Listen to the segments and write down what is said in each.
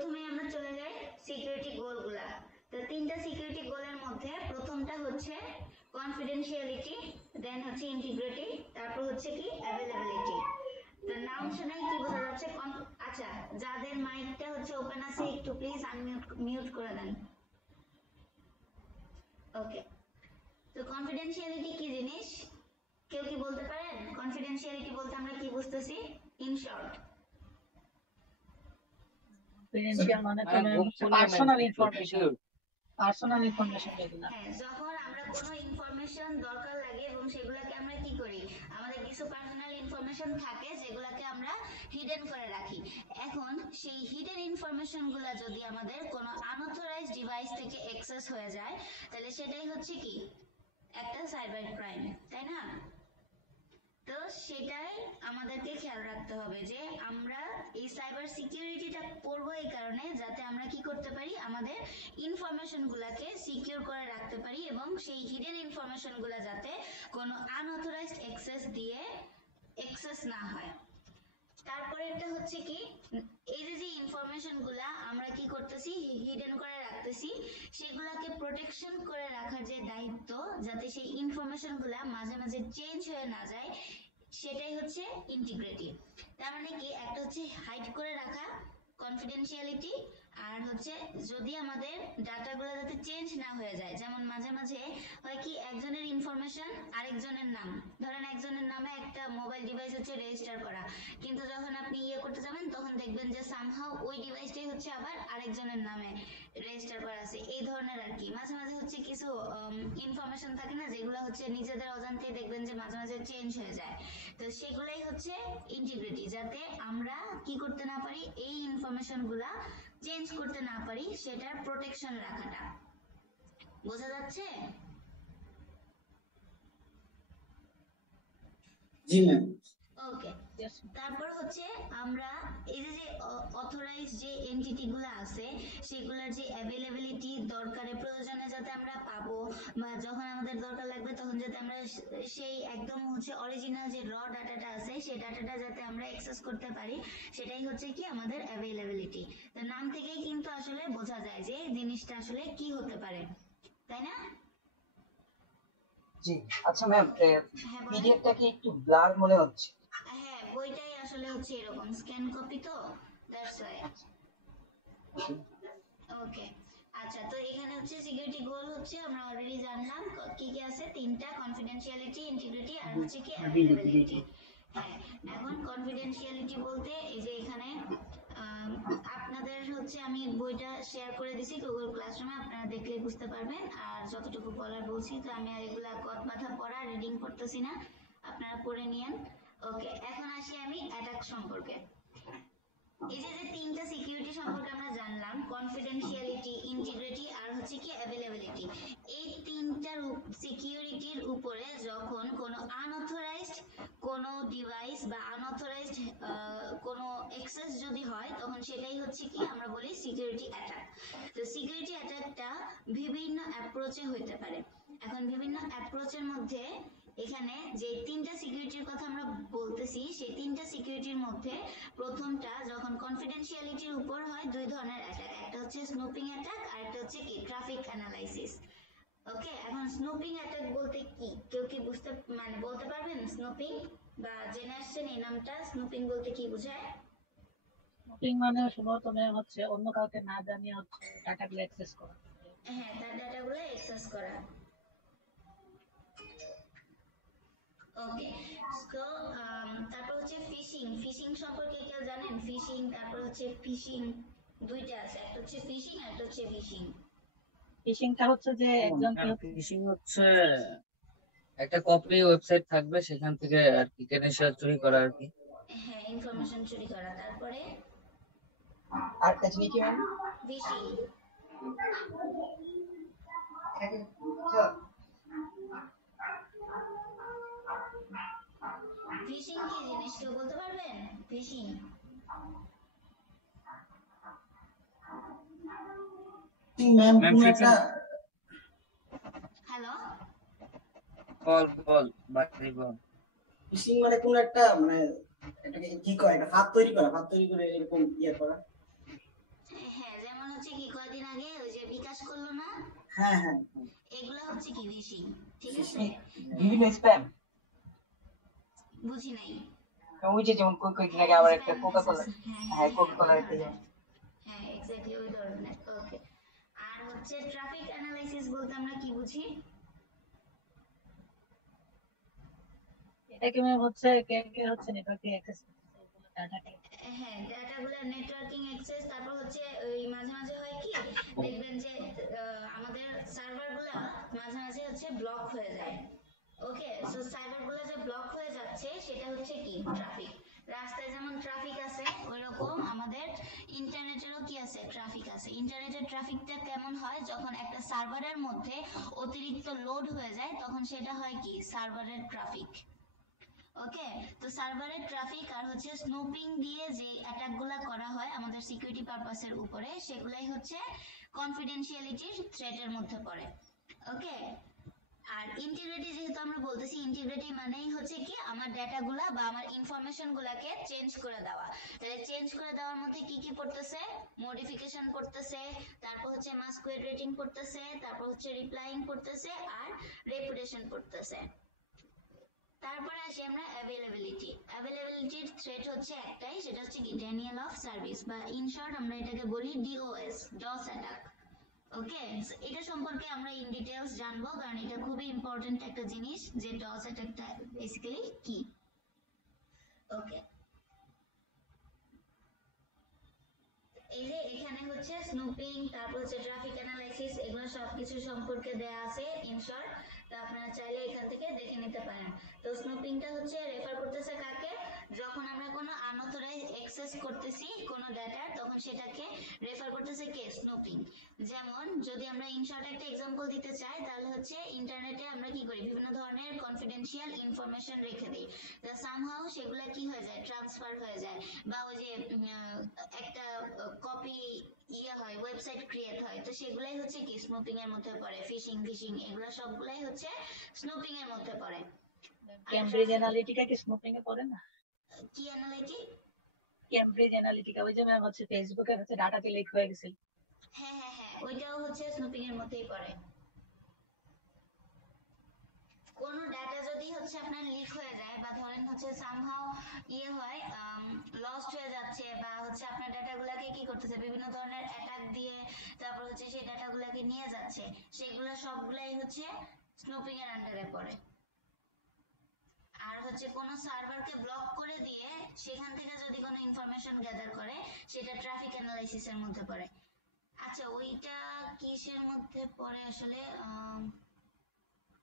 প্রথমে আমরা চলে যাই সিকিউরিটি গোলগুলা। তো তিনটা সিকিউরিটি গোলের মধ্যে প্রথমটা হচ্ছে কনফিডেন্সিয়ালিটি, দেন হচ্ছে ইন্টিগ্রিটি, তারপর হচ্ছে কি অ্যাভেলেবিলিটি। তো নাম শুনেই কি বোঝা যাচ্ছে? আচ্ছা, যাদের মাইকটা হচ্ছে ওপেন আছে একটু প্লিজ আনমিউট করে দেন। ওকে, তো কনফিডেন্সিয়ালিটি কি জিনিস কেউ কি বলতে পারেন? কনফিডেন্সিয়ালিটি বলতে আমরা কি বুঝতেছি ইন শর্ট? কনফিডেন্সিয়াল মানে তো পার্সোনাল ইনফরমেশন, যেগুলো। হ্যাঁ, যখন আমরা কোনো ইনফরমেশন দরকার লাগে এবং সেগুলোকে আমরা কি করি, আমাদের কিছু পার্সোনাল ইনফরমেশন থাকে যেগুলোকে আমরা হিডেন করে রাখি। এখন সেই হিডেন ইনফরমেশনগুলো যদি আমাদের কোনো আনঅথরাইজড ডিভাইস থেকে অ্যাক্সেস হয়ে যায়, তাহলে সেটাই হচ্ছে কি একটা সাইবার ক্রাইম, তাই না? তো সেটাই আমাদেরকে খেয়াল রাখতে হবে যে আমরা এই সাইবার সিকিউরিটিটা করবো এই কারণে যাতে আমরা কি করতে পারি, আমাদের ইনফরমেশন গুলাকে সিকিউর করে রাখতে পারি এবং সেই হিডেন ইনফরমেশন গুলা যাতে কোনো আনঅথরাইজড অ্যাক্সেস দিয়ে অ্যাক্সেস না হয়। তারপরে এটা হচ্ছে কি, এই যে ইনফরমেশন গুলা আমরা কি করতেছি হিডেন করে রাখতেছি, সেগুলাকে প্রোটেকশন করে রাখার যে দায়িত্ব যাতে সেই ইনফরমেশন গুলা মাঝে মাঝে চেঞ্জ হয়ে না যায়, সেটাই হচ্ছে ইন্টিগ্রিটি। তার মানে কি, একটা হচ্ছে হাইড করে রাখা কনফিডেন্সিয়ালিটি, আর হচ্ছে যদি আমাদের ডাটাগুলো যাতে চেঞ্জ না হয়ে যায়, যেমন মাঝে মাঝে হয় কি একজনের ইনফরমেশন আরেকজনের নাম, ধরেন একজনের নামে একটা মোবাইল ডিভাইস হচ্ছে রেজিস্টার করা, কিন্তু যখন আপনি করতে যাবেন তখন দেখবেন যে সামহাউ ওই ডিভাইসটাই হচ্ছে আবার আরেকজনের নামে রেজিস্টার করা আছে। এই ধরনের আর কি মাঝে মাঝে হচ্ছে কিছু ইনফরমেশন থাকে না যেগুলো হচ্ছে নিজেদের অজান্তে দেখবেন যে মাঝে মাঝে চেঞ্জ হয়ে যায়। তো সেগুলাই হচ্ছে ইন্টিগ্রিটি, যাতে আমরা কি করতে না পারি, এই ইনফরমেশন গুলা চেঞ্জ করতে না পারি, সেটার প্রোটেকশন রাখাটা। বোঝা যাচ্ছে? জি ম্যাম। ওকে, তারপর হচ্ছে আমরা এই যে অথরাইজ যে এন্টিটি গুলো আছে সেগুলোর যে অ্যাভেলেবিলিটি দরকারে প্রয়োজনে যাতে আমরা পাবো, বা যখন আমাদের দরকার লাগবে তখন যাতে আমরা সেই একদম হচ্ছে অরিজিনাল যে র ডাটাটা আছে সেই ডাটাটা যাতে আমরা অ্যাক্সেস করতে পারি, সেটাই হচ্ছে কি আমাদের অ্যাভেলেবিলিটি। তো নাম থেকেই কিন্তু আসলে বোঝা যায় যে জিনিসটা আসলে কি হতে পারে, তাই না? জি আচ্ছা ম্যাম, পিডিএফটা কি একটু ব্লার মনে হচ্ছে? হ্যাঁ, বইটাই আসলে হচ্ছে এরকম স্ক্যান কপি, তো দ্যাটস ওয়াই। ওকে, আচ্ছা, তো এখানে হচ্ছে সিকিউরিটি গোল হচ্ছে আমরা অলরেডি জানলাম কি কি আছে, তিনটা, কনফিডেন্সিয়ালিটি, ইন্টিগ্রিটি আর হচ্ছে কি অ্যাভেলেবিলিটি। হ্যাঁ, এখন কনফিডেন্সিয়ালিটি বলতে এই যে এখানে আপনাদের হচ্ছে আমি বইটা শেয়ার করে দিছি গুগল ক্লাসরুমে, আপনারা দেখলে বুঝতে পারবেন। আর যতটুকু বলার বলছি, তো আমি আর এগুলা কত মাথা পড়া রিডিং করতেছি না, আপনারা পড়ে নিয়েন। ওকে, এখন আসি আমি অ্যাটাক সম্পর্কে। এই যে তিনটা সিকিউরিটি সম্পর্কে আমরা জানলাম, কনফিডেন্সিয়ালিটি, ইন্টিগ্রিটি আর হচ্ছে কি অ্যাভেলেবিলিটি, এই তিনটার সিকিউরিটির উপরে যখন কোনো আনঅথরাইজড কোনো ডিভাইস বা আনঅথরাইজড কোনো অ্যাক্সেস যদি হয়, তখন সেটাই হচ্ছে কি আমরা বলি সিকিউরিটি অ্যাটাক। তো সিকিউরিটি অ্যাটাকটা বিভিন্ন অ্যাপ্রোচে হইতে পারে। এখন বিভিন্ন অ্যাপ্রোচের মধ্যে এখানে যে তিনটা সিকিউরিটির কথা আমরা বলতেছি, সেই তিনটা সিকিউরিটির মধ্যে প্রথমটা যখন কনফিডেন্সিয়ালিটির উপর হয়, দুই ধরনের অ্যাটাক, একটা হচ্ছে স্নুপিং অ্যাটাক আর একটা হচ্ছে কি ট্রাফিক অ্যানালাইসিস। ওকে, এখন স্নুপিং অ্যাটাক বলতে কি কেউ কি বুঝতে বলতে পারবেন? স্নুপিং বা জেনে আসছেন এই নামটা, স্নুপিং বলতে কি বোঝায়? স্নুপিং মানে সম্ভবত হচ্ছে অন্য কাউকে না জানিয়ে হচ্ছে ডাটাগুলো অ্যাক্সেস করা। হ্যাঁ, তার ডাটাগুলো অ্যাক্সেস করা। ওকে, তো তারপর হচ্ছে ফিশিং। ফিশিং সম্পর্কে কেউ জানেন? ফিশিং, তারপর হচ্ছে ফিশিং, দুইটা আছে, একটা হচ্ছে ফিশিং আর একটা হচ্ছে ফিশিং। ফিশিংটা হচ্ছে যে একজনকে, ফিশিং হচ্ছে একটা কপি ওয়েবসাইট থাকবে, সেখান থেকে আর কি ক্রেডেনশিয়াল চুরি করা আর কি। হ্যাঁ, ইনফরমেশন চুরি করা। তারপরে আর একটা জিনিস কি ম্যাম? ফিশিং। ফিশিং কি জিনিস কেউ বলতে পারবেন? ফিশিং ম্যাম কোন একটা, হ্যালো, বল বাকি বল। ফিশিং মানে কোন একটা এটাকে কি কয়, একটা ফাঁদ তৈরি করা, ফাঁদ তৈরি করে এরকম ইয়ে করা। হচ্ছে কি কয়দিন আগে ওই যে বিকাশ করলো না, হ্যাঁ হ্যাঁ এগুলা হচ্ছে কি ফিশিং, ঠিক আছে? বিভিন্ন স্প্যাম। বুঝি নাই। ওই যে যেমন কয়েকদিন আগে আবার একটা কোকা কোলা, হ্যাঁ কোকা কোলার একটা হ্যাঁ এক্স্যাক্টলি ওই ধরনের। ওকে, আর হচ্ছে ট্রাফিক অ্যানালাইসিস বলতে আমরা কি বুঝি? এটা কি ম্যাম হচ্ছে কে কে হচ্ছে নেটওয়ার্কে অ্যাক্সেস করতেছে ওগুলো ডাটাকে? হ্যাঁ, ডাটাগুলো নেটওয়ার্কিং অ্যাক্সেস, তারপর হচ্ছে ওই মাঝে মাঝে হয় কি দেখবেন যে আমাদের সার্ভারগুলো মাঝে মাঝে হচ্ছে ব্লক হয়ে যায়। ওকে, সো সার্ভারগুলো যে ব্লক হয়ে যাচ্ছে সেটা হচ্ছে কি ট্রাফিক। রাস্তায় যেমন ট্রাফিক আছে ওইরকম আমাদের ইন্টারনেটেরও কি আছে, ট্রাফিক আছে। ইন্টারনেটের ট্রাফিকটা কেমন হয়, যখন একটা সার্ভারের মধ্যে অতিরিক্ত লোড হয়ে যায় তখন সেটা হয় কি সার্ভারের ট্রাফিক। ওকে, তো সার্ভারের ট্রাফিক আর হচ্ছে স্নুপিং দিয়ে যে অ্যাটাকগুলো করা হয় আমাদের সিকিউরিটি পারপাসের উপরে, সেগুলাই হচ্ছে কনফিডেন্সিয়ালিটির থ্রেটের মধ্যে পড়ে। ওকে, আর ইন্টিগ্রিটি যেহেতু আমরা বলতেছি, ইন্টিগ্রিটি মানেই হচ্ছে কি আমার ডেটাগুলা বা আমার ইনফরমেশন গুলাকে চেঞ্জ করে দেওয়া। তাহলে চেঞ্জ করে দেওয়ার মধ্যে কি কি পড়তেছে, মডিফিকেশন পড়তেছে, তারপর হচ্ছে মাস্কুয়েড রেটিং পড়তেছে, তারপর হচ্ছে রিপ্লাইং পড়তেছে, আর রেপুটেশন পড়তেছে। তারপরে আসি আমরা অ্যাভেলেবিলিটি। অ্যাভেলেবিলিটির থ্রেট হচ্ছে একটাই, সেটা হচ্ছে কি ড্যানিয়েল অফ সার্ভিস, বা ইন শর্ট আমরা এটাকে বলি ডিওএস, ডস অ্যাটাক। ওকে, এটা সম্পর্কে আমরা ইন ডিটেইলস জানবো, কারণ এটা খুবই ইম্পর্টেন্ট একটা জিনিস যে ডস অ্যাটাকটা বেসিক্যালি কি। ওকে, এই যে এখানে হচ্ছে স্নুপিং, তারপর হচ্ছে ট্রাফিক অ্যানালাইসিস, এগুলো সবকিছু সম্পর্কে দেয়া আছে ইন শর্ট। তো আপনারা চাইলে এখান থেকে দেখে নিতে পারেন। তো স্নুপিংটা হচ্ছে রেফার করতেছে কাকে, যখন আমরা কোনো আনঅথরাইজ অ্যাক্সেস করতেছি কোনো ডাটা, তখন সেটাকে রেফার করতেছে কে, স্নুপিং। যেমন যদি আমরা ইন শর্ট একটা এক্সাম্পল দিতে চাই, তাহলে হচ্ছে ইন্টারনেটে আমরা কি করি, বিভিন্ন ধরনের কনফিডেন্সিয়াল ইনফরমেশন রেখে দিই, তা সামহাউ সেগুলো কি হয়ে যায়, ট্রান্সফার হয়ে যায়, বা ওই যে একটা কপি হয়, ওয়েবসাইট ক্রিয়েট হয়, তো সেগুলাই হচ্ছে কি স্নুপিং এর মধ্যে পড়ে। ফিশিং এগুলো সবগুলাই হচ্ছে স্নুপিং এর মধ্যে পড়ে। ক্যামব্রিজ অ্যানালিটিকা কি স্নুপিং এ পড়ে না? কি অ্যানালাইটিক? ক্যামব্রিজ অ্যানালিটিকা ওই যে ম্যাম হচ্ছে ফেসবুকে হচ্ছে ডাটাতে লিক হয়ে গেছিল। হ্যাঁ হ্যাঁ হ্যাঁ, ওইটাও হচ্ছে স্নুপিং এর মধ্যেই পড়ে। কোন ডাটা যদি হচ্ছে আপনার লিক হয়ে যায়, বা ধরেন হচ্ছে সামহাউ হয় লস্ট হয়ে যাচ্ছে, বা হচ্ছে আপনার ডাটাগুলোকে কি করতেছে বিভিন্ন ধরনের অ্যাটাক দিয়ে, তারপর হচ্ছে সেই ডাটাগুলোকে নিয়ে যাচ্ছে, সেগুলো সবগুলাই হচ্ছে স্নুপিং এর আন্ডারে পড়ে। আর হচ্ছে কোন সার্ভারকে ব্লক করে দিয়ে সেখান থেকে যদি কোনো ইনফরমেশন গ্যাদার করে, সেটা ট্রাফিক অ্যানালাইসিস এর মধ্যে পড়ে। আচ্ছা, ওইটা কিসের মধ্যে পড়ে আসলে,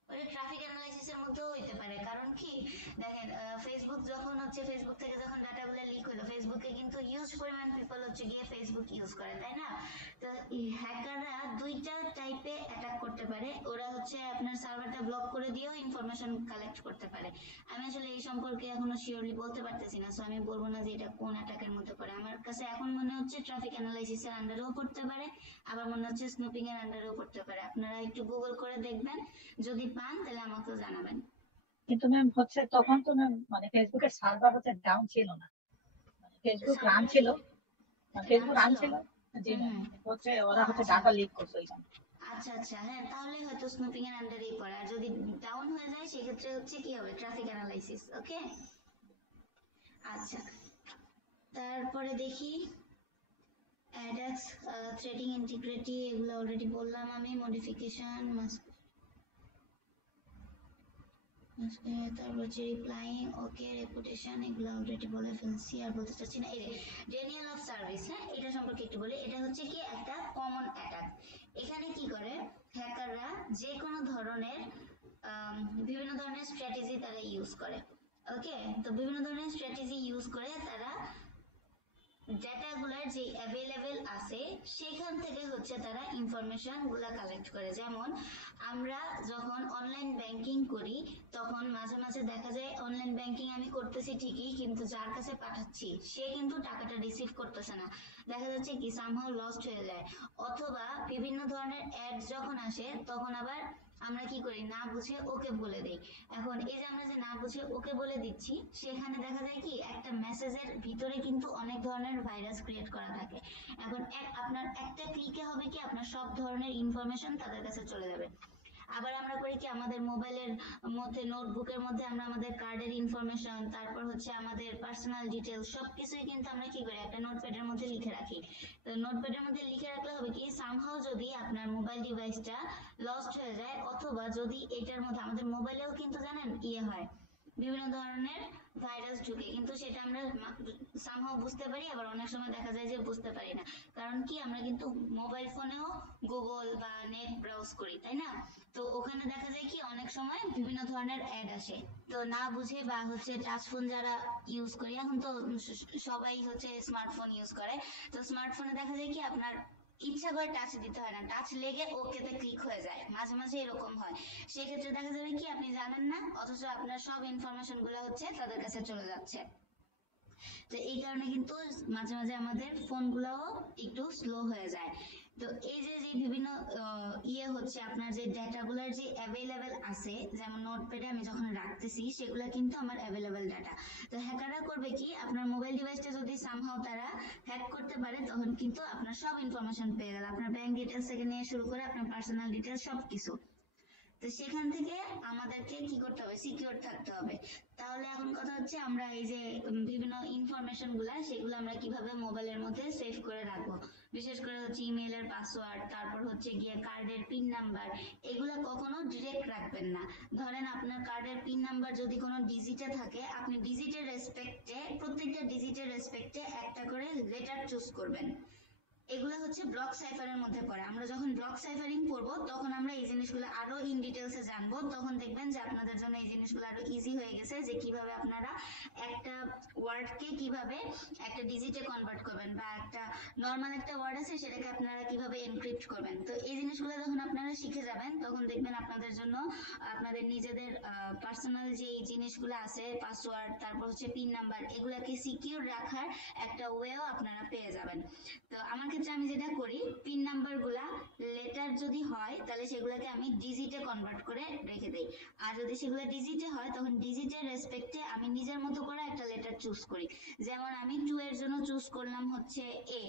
ওই ট্রাফিক অ্যানালাইসিসের মধ্যেও হইতে পারে। কারণ কি দেখেন, ফেসবুক যখন হচ্ছে, ফেসবুক থেকে যখন ডাটাগুলো লিক হলো, ফেসবুকে কিন্তু হিউজ পরিমাণ পিপল হচ্ছে গিয়ে ফেসবুক ইউজ করে, তাই না? তো এই হ্যাকাররা দুইটা টাইপে অ্যাটাক করতে পারে। ওরা হচ্ছে আপনার সার্ভারটা ব্লক করে দিয়েও ইনফরমেশন কালেক্ট করতে পারে। আমি আসলে এই সম্পর্কে এখনো শিওরলি বলতে পারতেছি না, সো আমি বলবো না যে এটা কোন অ্যাটাকের মধ্যে পড়ে। আমার কাছে এখন মনে হচ্ছে ট্রাফিক অ্যানালাইসিসের আন্ডারেও পড়তে পারে, আবার মনে হচ্ছে স্নুপিং এর আন্ডারেও পড়তে পারে। আপনারা একটু গুগল করে দেখবেন, যদি পান তাহলে আমাকেও জানাবেন। কিন্তু ম্যাম হচ্ছে তখন তো ম্যাম মানে ফেসবুকের সার্ভার হচ্ছে ডাউন ছিল না, ফেসবুক রান ছিল, ফেসবুক রান ছিল। জি ম্যাম, হচ্ছে ওরা হচ্ছে ডাটা লিক করছে ওইখানে। আচ্ছা আচ্ছা, হ্যাঁ, তাহলে হয়তো স্নুপিং এর আন্ডারেই পড়ে। আর যদি ডাউন হয়ে যায় সেক্ষেত্রে হচ্ছে কি হবে, ট্রাফিক অ্যানালাইসিস। ওকে, আচ্ছা, তারপরে দেখি অ্যাডাক্স, থ্রেডিং, ইন্টিগ্রিটি, এগুলো অলরেডি বললাম আমি। মডিফিকেশন, তারপর হচ্ছে রিপ্লাইং, ওকে, রেপুটেশন, এগুলো অলরেডি বলে ফেলছি, আর বলতে চাচ্ছি না। এই ডেনিয়াল অফ সার্ভিস, হ্যাঁ, এটা সম্পর্কে একটু বলি। এটা হচ্ছে কি একটা কমন অ্যাটাক। এখানে কি করে হ্যাকাররা যে কোনো ধরনের বিভিন্ন ধরনের স্ট্র্যাটেজি তারা ইউজ করে। ওকে, তো বিভিন্ন ধরনের স্ট্র্যাটেজি ইউজ করে তারা ডেটাগুলোর যে অ্যাভেলেবেল আছে সেখান থেকে হচ্ছে তারা ইনফরমেশন গুলা কালেক্ট করে। যেমন আমরা যখন অনলাইন ব্যাংকিং করি, তখন মাঝে মাঝে দেখা যায় অনলাইন ব্যাংকিং আমি করতেছি ঠিকই, কিন্তু যার কাছে পাঠাচ্ছি সে কিন্তু টাকাটা রিসিভ করতেছে না, দেখা যাচ্ছে কি সামহাউ লস্ট হয়ে যায়। অথবা বিভিন্ন ধরনের অ্যাড যখন আসে, তখন আবার আমরা কি করি, না বুঝে ওকে বলে দেই। এখন এই যে আমরা যে না বুঝে ওকে বলে দিচ্ছি, সেখানে দেখা যায় কি একটা মেসেজের ভিতরে কিন্তু অনেক ধরনের ভাইরাস ক্রিয়েট করা থাকে। এখন আপনার একটা ক্লিকে হবে কি আপনার সব ধরনের ইনফরমেশন তাদের কাছে চলে যাবে। আবার আমরা করি কি আমাদের মোবাইলের মধ্যে নোটবুকের মধ্যে আমরা আমাদের কার্ডের ইনফরমেশন, তারপর হচ্ছে আমাদের পার্সোনাল ডিটেলস সবকিছুই কিন্তু আমরা কি করি একটা নোটপ্যাডের মধ্যে লিখে রাখি। তো নোটপ্যাডের মধ্যে লিখে রাখলে হবে কি সামহাও যদি আপনার মোবাইল ডিভাইসটা লস্ট হয়ে যায়, অথবা যদি এটার মধ্যে আমাদের মোবাইলেও কিন্তু জানেন হয় বিভিন্ন ধরনের ভাইরাস ঢুকে, কিন্তু সেটা আমরা সামহাও বুঝতে পারি, আবার অনেক সময় দেখা যায় যে বুঝতে পারি না। কারণ কি আমরা কিন্তু মোবাইল ফোনেও গুগল বা নেট ব্রাউজ করি, তাই না? তো ওখানে দেখা যায় কি অনেক সময় বিভিন্ন ধরনের অ্যাড আসে। তো না বুঝে বা হচ্ছে টাচ ফোন যারা ইউজ করি, এখন তো সবাই হচ্ছে স্মার্টফোন ইউজ করে, তো স্মার্টফোনে দেখা যায় কি আপনার ইচ্ছা করে টাচ দিতে হয় না, টাচ লেগে ওকেতে ক্লিক হয়ে যায়, মাঝে মাঝে এরকম হয়। সেক্ষেত্রে দেখা যাবে কি আপনি জানেন না, অথচ আপনার সব ইনফরমেশন গুলো হচ্ছে তাদের কাছে চলে যাচ্ছে। তো এই কারণে কিন্তু মাঝে মাঝে আমাদের ফোনগুলোও একটু স্লো হয়ে যায়। তো এই যে যে বিভিন্ন হচ্ছে আপনার যে ডেটাগুলোর যে অ্যাভেলেবেল আছে, যেমন নোটপ্যাডে আমি যখন রাখতেছি সেগুলো কিন্তু আমার অ্যাভেলেবেল ডাটা। তো হ্যাকাররা করবে কি আপনার মোবাইল ডিভাইসটা যদি সামহাও তারা হ্যাক করতে পারে, তখন কিন্তু আপনার সব ইনফরমেশন পেয়ে গেল, আপনার ব্যাংক ডিটেলস থেকে নিয়ে শুরু করে আপনার পার্সোনাল ডিটেলস সবকিছু। তো সেখান থেকে আমাদেরকে কি করতে হবে, সিকিউর থাকতে হবে। তাহলে এখন কথা হচ্ছে আমরা এই যে বিভিন্ন ইনফরমেশন গুলা সেগুলো আমরা কিভাবে মোবাইলের মধ্যে সেভ করে রাখবো। বিশেষ করে হচ্ছে ইমেইলের পাসওয়ার্ড, তারপর হচ্ছে গিয়ে কার্ডের পিন নাম্বার, এগুলা কখনো ডিরেক্ট রাখবেন না। ধরেন আপনার কার্ডের পিন নাম্বার যদি কোনো ডিজিটে থাকে, আপনি ডিজিটের রেসপেক্টে প্রত্যেকটা ডিজিটের রেসপেক্টে একটা করে লেটার চুজ করবেন। এগুলো হচ্ছে ব্লক সাইফারের মধ্যে পড়ে। আমরা যখন ব্লক সাইফারিং পড়বো তখন আমরা এই জিনিসগুলো আরো ইন ডিটেলসে জানবো, তখন দেখবেন যে আপনাদের জন্য এই জিনিসগুলো আরো ইজি হয়ে গেছে, যে কিভাবে আপনারা একটা ওয়ার্ডকে কিভাবে একটা ডিজিটে কনভার্ট করবেন, বা একটা নর্মাল একটা ওয়ার্ড আছে সেটাকে আপনারা কিভাবে এনক্রিপ্ট করবেন। তো এই জিনিসগুলো যখন আপনারা শিখে যাবেন তখন দেখবেন আপনাদের জন্য আপনাদের নিজেদের পার্সোনাল যে জিনিসগুলো আছে, পাসওয়ার্ড, তারপর হচ্ছে পিন নাম্বার, এগুলাকে সিকিউর রাখার একটা ওয়েও আপনারা পেয়ে যাবেন। তো আমার ক্ষেত্রে আমি যেটা করি, পিন নাম্বার গুলা লেটার যদি হয় তাহলে সেগুলোকে আমি ডিজিটে কনভার্ট করে রেখে দেই, আর যদি সেগুলো ডিজিটে হয় তখন ডিজিটের রেসপেক্টে আমি নিজের মতো করে একটা লেটার চুজ করি। যেমন আমি 2 এর জন্য চুজ করলাম হচ্ছে এ,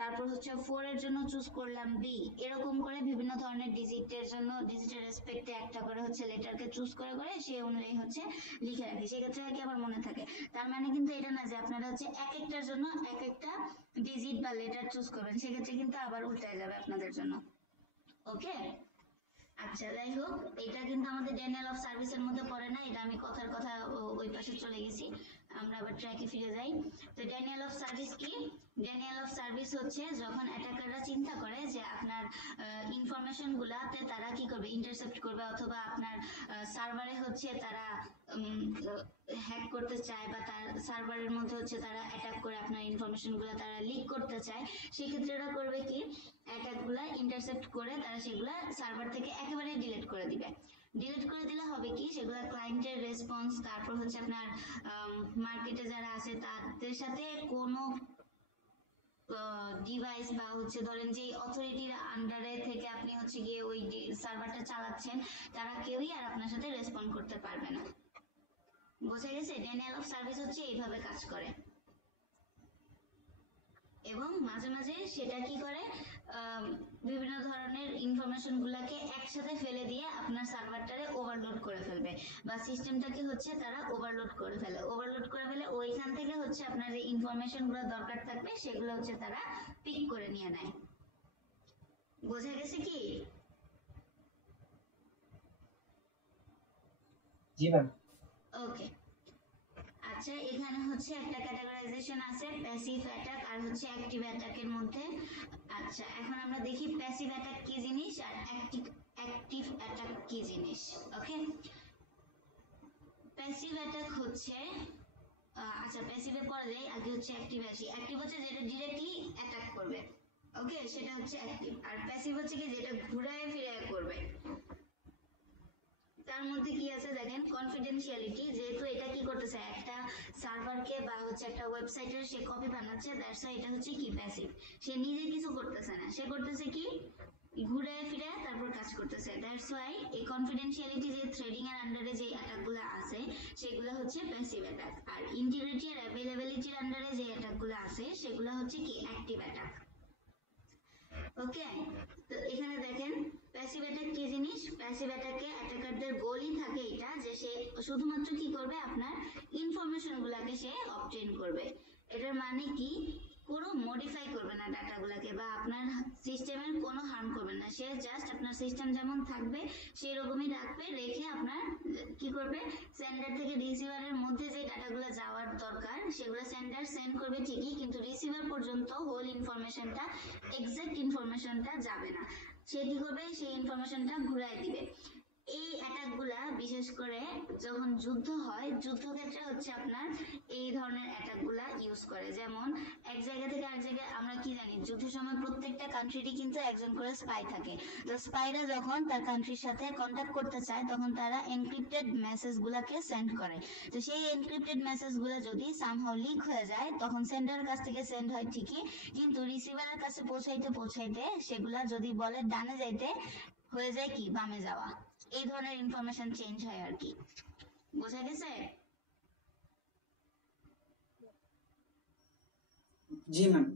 তারপর হচ্ছে 4 এর জন্য চুজ করলাম বি, এরকম করে বিভিন্ন ধরনের ডিজিটের জন্য ডিজিটের রেসপেক্টে একটা করে হচ্ছে লেটারকে চুজ করে করে সেই অনুযায়ী হচ্ছে লিখে রাখি, সেক্ষেত্রে আর কি আমার মনে থাকে। তার মানে কিন্তু এটা না যে আপনারা হচ্ছে এক একটার জন্য এক একটা ডিজিট বা লেটার চুজ করবেন, সেক্ষেত্রে কিন্তু আবার উল্টে যাবে আপনাদের জন্য। ওকে, আচ্ছা যাই হোক, এটা কিন্তু আমাদের ড্যানিয়েল অফ সার্ভিসের মধ্যে পড়ে না, এটা আমি কথার কথা ওই পাশে চলে গেছি। আমরা আবার ট্র্যাকে ফিরে যাই। তো ড্যানিয়েল অফ সার্ভিস কি? ড্যানিয়েল অফ সার্ভিস হচ্ছে যখন অ্যাটাকাররা চিন্তা করে যে আপনার ইনফরমেশন গুলাতে তারা কি করবে, ইন্টারসেপ্ট করবে, অথবা আপনার সার্ভারে হচ্ছে তারা হ্যাক করতে চায়, বা তার সার্ভারের মধ্যে হচ্ছে তারা অ্যাটাক করে আপনার ইনফরমেশন গুলা তারা লিক করতে চায়, সেক্ষেত্রে ওরা করবে কি অ্যাটাক গুলা ইন্টারসেপ্ট করে তারা সেগুলা সার্ভার থেকে একেবারে ডিলিট করে দিবে। ডিলিট করে দিলে হবে কি সেগুলা ক্লায়েন্টের রেসপন্স, তারপর হচ্ছে আপনার মার্কেটে যারা আছে তাদের সাথে কোনো ডিভাইস বা হচ্ছে ধরেন যে অথরিটির আন্ডারে থেকে আপনি হচ্ছে গিয়ে ওই সার্ভারটা চালাচ্ছেন, তারা কেউই আর আপনার সাথে রেসপন্ড করতে পারবে না। বোঝা গেছে? ড্যানিয়েল অফ সার্ভিস হচ্ছে এইভাবে কাজ করে, এবং মাঝে মাঝে সেটা কি করে বিভিন্ন ধরনের ইনফরমেশন গুলাকে একসাথে ফেলে দিয়ে আপনার সার্ভারটারে ওভারলোড করে ফেলবে, বা সিস্টেমটাকে হচ্ছে তারা ওভারলোড করে ফেলে ওইখান থেকে হচ্ছে আপনার যে ইনফরমেশন গুলো দরকার থাকবে সেগুলো হচ্ছে তারা পিক করে নিয়ে নেয়। বোঝা গেছে কি? জি ম্যাম। ওকে, আচ্ছা এখানে হচ্ছে একটা ক্যাটাগরাইজেশন আছে প্যাসিভ অ্যাটাক আর হচ্ছে অ্যাক্টিভ অ্যাটাকের মধ্যে। আচ্ছা এখন আমরা দেখি প্যাসিভ অ্যাটাক কি জিনিস আর অ্যাক্টিভ অ্যাটাক কি জিনিস। ওকে, প্যাসিভ অ্যাটাক হচ্ছে আচ্ছা প্যাসিভে পরে যাই, আগে হচ্ছে অ্যাক্টিভ আসি। অ্যাক্টিভ হচ্ছে যেটা ডিরেক্টলি অ্যাটাক করবে, ওকে, সেটা হচ্ছে অ্যাক্টিভ। আর প্যাসিভ হচ্ছে কি যেটা ঘুরায় ফিরে করবে। তার মধ্যে কি আছে দেখেন, কনফিডেন্সিয়ালিটি, যেহেতু এটা কি করতেছে একটা সার্ভারকে বা হচ্ছে একটা ওয়েবসাইটের সে কপি বানাচ্ছে, দ্যাটস ওয়াই এটা হচ্ছে কি প্যাসিভ। সে নিজে কিছু করতেছে না, সে করতেছে কি ঘুরে ফিরে তারপর কাজ করতেছে। দ্যাটস ওয়াই এই কনফিডেন্সিয়ালিটি যে থ্রেডিং এর আন্ডারে যে অ্যাটাকগুলো আছে সেগুলো হচ্ছে প্যাসিভ অ্যাটাক, আর ইন্টিগ্রিটি আর অ্যাভেলেবিলিটির আন্ডারে যে অ্যাটাকগুলো আছে সেগুলো হচ্ছে কি অ্যাক্টিভ অ্যাটাক। ওকে, তো এখানে দেখেন প্যাসিভ অ্যাটাক কি জিনিস। প্যাসিভ অ্যাটাকে অ্যাটাকারদের গোলই থাকে এটা যে সে শুধুমাত্র কি করবে, আপনার ইনফরমেশন গুলাকে সে অবটেইন করবে। এটার মানে কি, কোনো মডিফাই করবে না ডাটাগুলোকে বা আপনার সিস্টেমের কোনো হার্ম করবে না, সে জাস্ট আপনার সিস্টেম যেমন থাকবে সেই রকমই রাখবে, রেখে আপনার কি করবে, সেন্ডার থেকে রিসিভারের মধ্যে যে ডাটাগুলো যাওয়ার দরকার সেগুলো সেন্ডার সেন্ড করবে ঠিকই, কিন্তু রিসিভার পর্যন্ত হোল ইনফরমেশনটা, এক্সাক্ট ইনফরমেশনটা যাবে না। সে কি করবে, সেই ইনফরমেশনটা ঘুরাই দিবে। এই অ্যাটাকগুলা বিশেষ করে যখন যুদ্ধ হয়, যুদ্ধক্ষেত্রে হচ্ছে আপনার এই ধরনের অ্যাটাকগুলা ইউজ করে। যেমন এক জায়গা থেকে আরেক জায়গায়, আমরা কি জানি যুদ্ধের সময় প্রত্যেকটা কান্ট্রিরই কিন্তু একজন করে স্পাই থাকে। তো স্পাইরা যখন তার কান্ট্রির সাথে কন্ট্যাক্ট করতে চায় তখন তারা এনক্রিপ্টেড মেসেজ গুলাকে সেন্ড করে। তো সেই এনক্রিপ্টেড মেসেজ গুলো যদি সামহাও লিক হয়ে যায় তখন সেন্ডারের কাছ থেকে সেন্ড হয় ঠিকই, কিন্তু রিসিভারের কাছে পৌঁছাইতে পৌঁছাইতে সেগুলা যদি বলে ডানে যাইতে, হয়ে যায় কি বামে যাওয়া। এই ধরনের ইনফরমেশন চেঞ্জ হয় আর কি। বোঝা গেছে? জি ম্যাম।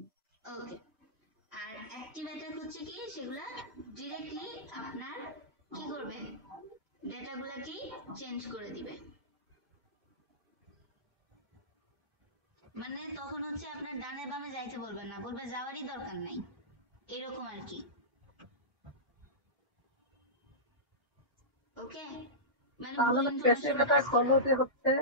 ওকে। আর অ্যাক্টিভ অ্যাটাক হচ্ছে কি, সেগুলা ডিরেক্টলি আপনার কি করবে, ডেটাগুলাকে চেঞ্জ করে দিবে। মানে তখন হচ্ছে আপনার ডানে বামে যাইতে বলবে না, বলবে যাওয়ারই দরকার নাই, এরকম আর কি। ওকে, মানে তাহলে ভুল প্যাসিভ ইনফরমেশন অ্যাটাক পাস করা। হলো যে হচ্ছে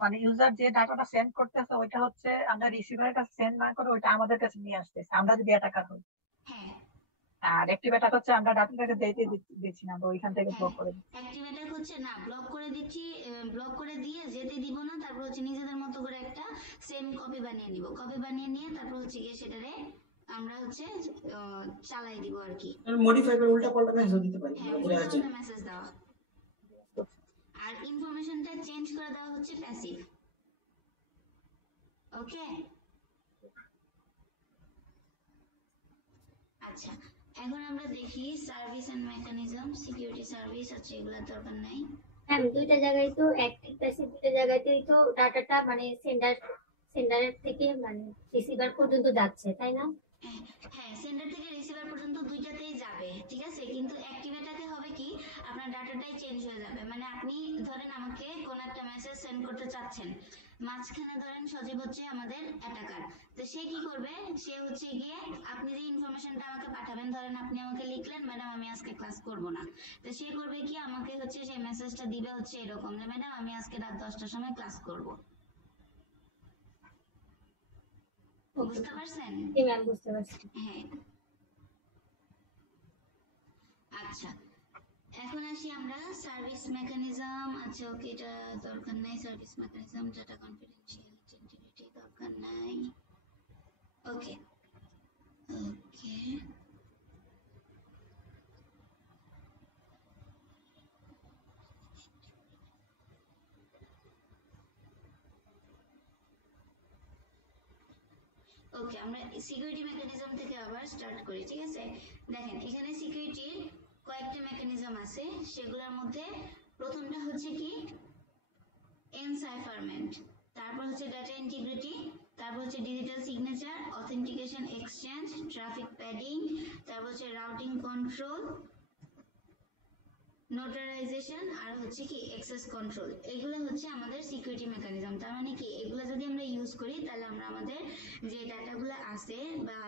মানে ইউজার যে ডাটাটা সেন্ড করতেছে ওইটা হচ্ছে আমরা রিসিভারের কাছে সেন্ড না করে ওইটা আমাদের কাছে নিয়ে আসতেছে, আমরা যদি অ্যাটাকার হই। হ্যাঁ আর অ্যাক্টিভ অ্যাটাক হচ্ছে আমরা ডাটাটাকে দিচ্ছি না, আমরা ওইখান থেকে হ্যাঁ, ব্লক করে দিচ্ছি। অ্যাক্টিভ অ্যাটাক হচ্ছে না ব্লক করে দিচ্ছি, ব্লক করে দিয়ে যেতে দিব না, তারপর হচ্ছে নিজেদের মতো করে একটা সেম কপি বানিয়ে নিব, কপি বানিয়ে নিয়ে তারপর হচ্ছে গিয়ে সেটারে আমরা হচ্ছে চালাই দিব আর কি। মডিফাই করে উল্টা পাল্টা মেসেজ দিতে পারি, হ্যাঁ, ঘুরে আসছে। উল্টো মেসেজ দেওয়া। আর ইনফরমেশনটা চেঞ্জ করে দেওয়া হচ্ছে প্যাসিভ। ওকে, আচ্ছা এখন আমরা দেখি service and mechanism. Security service আছে, এগুলা দরকার নাই। হ্যাঁ, দুইটা জায়গায় তো অ্যাক্টিভ প্যাসিভ দুইটা জায়গাতেই তো ডাটাটা মানে সেন্ডারের থেকে মানে রিসিভার পর্যন্ত যাচ্ছে, তাই না? হ্যাঁ, সেন্ডার থেকে রিসিভার পর্যন্ত দুইটাতেই যাবে, ঠিক আছে, কিন্তু অ্যাক্টিভেটাতে হবে কি, আপনার ডাটাটাই চেঞ্জ হয়ে যাবে। মানে আপনি ধরেন আমাকে কোন একটা মেসেজ সেন্ড করতে চাচ্ছেন, মাঝখানে ধরেন সজীব হচ্ছে আমাদের অ্যাটাকার, তো সে কি করবে, সে হচ্ছে গিয়ে আপনি যে ইনফরমেশনটা আমাকে পাঠাবেন, ধরেন আপনি আমাকে লিখলেন ম্যাডাম আমি আজকে ক্লাস করব না, তো সে করবে কি, আমাকে হচ্ছে সেই মেসেজটা দিবে হচ্ছে এরকম যে ম্যাডাম আমি আজকে রাত 10টার সময় ক্লাস করব। বুঝতে পারছেন? জি ম্যাম, বুঝতে পারছি। হ্যাঁ, আচ্ছা এখন আসি আমরা সার্ভিস মেকানিজম। আচ্ছা ওকে, এটা দরকার নাই। Service mechanism, data confidentiality, integrity দরকার নাই। ওকে ওকে, ওকে আমরা সিকিউরিটি মেকানিজম থেকে আবার স্টার্ট করি, ঠিক আছে। দেখেন এখানে সিকিউরিটির কয়েকটা মেকানিজম আছে, সেগুলোর মধ্যে প্রথমটা হচ্ছে কি এনসাইফারমেন্ট, তারপর হচ্ছে ডাটা ইন্টিগ্রিটি, তারপর হচ্ছে digital signature, authentication exchange, traffic padding, তারপর হচ্ছে রাউটিং কন্ট্রোল, নোটারাইজেশন, আর হচ্ছে কি অ্যাক্সেস কন্ট্রোল। এগুলো হচ্ছে আমাদের সিকিউরিটি মেকানিজম। তার মানে কি, এগুলো যদি আমরা ইউজ করি তাহলে আমরা আমাদের যে ডাটাগুলো আছে বা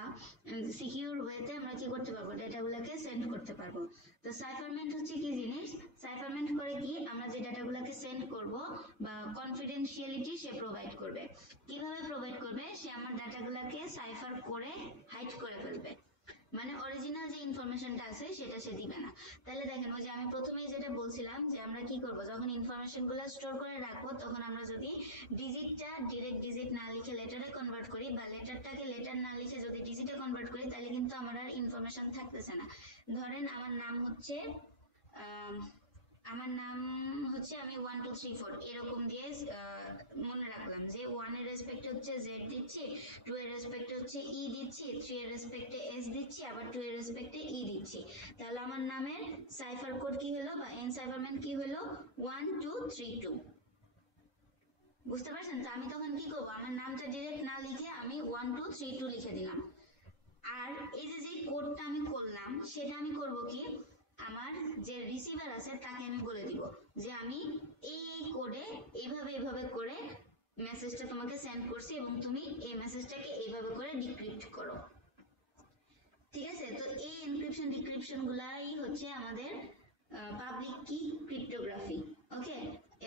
সিকিউর ওয়েতে আমরা কি করতে পারবো, ডাটাগুলোকে সেন্ড করতে পারবো। তো সাইফারমেন্ট হচ্ছে কি জিনিস, সাইফারমেন্ট করে কি, আমরা যে ডাটাগুলোকে সেন্ড করব বা কনফিডেন্সিয়ালিটি সে প্রোভাইড করবে। কিভাবে প্রোভাইড করবে, সে আমার ডাটাগুলোকে সাইফার করে হাইড করে ফেলবে, মানে অরিজিনাল যে ইনফরমেশনটা আছে সেটা সে দিবে না। তাহলে দেখেন ওই যে আমি প্রথমেই যেটা বলছিলাম যে আমরা কি করব, যখন ইনফরমেশন গুলো স্টোর করে রাখবো তখন আমরা যদি ডিজিটটা ডিরেক্ট ডিজিট না লিখে লেটারে কনভার্ট করি বা লেটারটাকে লেটার না লিখে যদি ডিজিটে কনভার্ট করি তাহলে কিন্তু আমার আর ইনফরমেশন থাকতেছে না। ধরেন আমার নাম হচ্ছে আমার নাম হচ্ছে আমি 1 2 3 4 এরকম দিয়ে মনে রাখলাম যে 1 এর রেসপেক্টে হচ্ছে z দিচ্ছি, 2 এর রেসপেক্টে হচ্ছে e দিচ্ছি, 3 এর রেসপেক্টে s দিচ্ছি, আবার 2 এর রেসপেক্টে e দিচ্ছি। তাহলে আমার নামের সাইফার কোড কি হলো বা এনসাইফারমেন্ট কি হলো 1 2 3 2। বুঝতে পারছেন? তো আমি তখন কি করবো, আমার নামটা ডিরেক্ট না লিখে আমি 1 2 3 2 লিখে দিলাম। আর এই যে কোডটা আমি করলাম সেটা আমি করব কি, আমার যে রিসিভার আছে তাকে আমি বলে দিব যে আমি এই কোডে এইভাবে করে মেসেজটা তোমাকে সেন্ড করছি এবং তুমি এই মেসেজটাকে এইভাবে করে ডিক্রিপ্ট করো। ঠিক আছে? তো এই এনক্রিপশন ডিক্রিপশন গুলাই হচ্ছে আমাদের পাবলিক কি ক্রিপ্টোগ্রাফি। ওকে,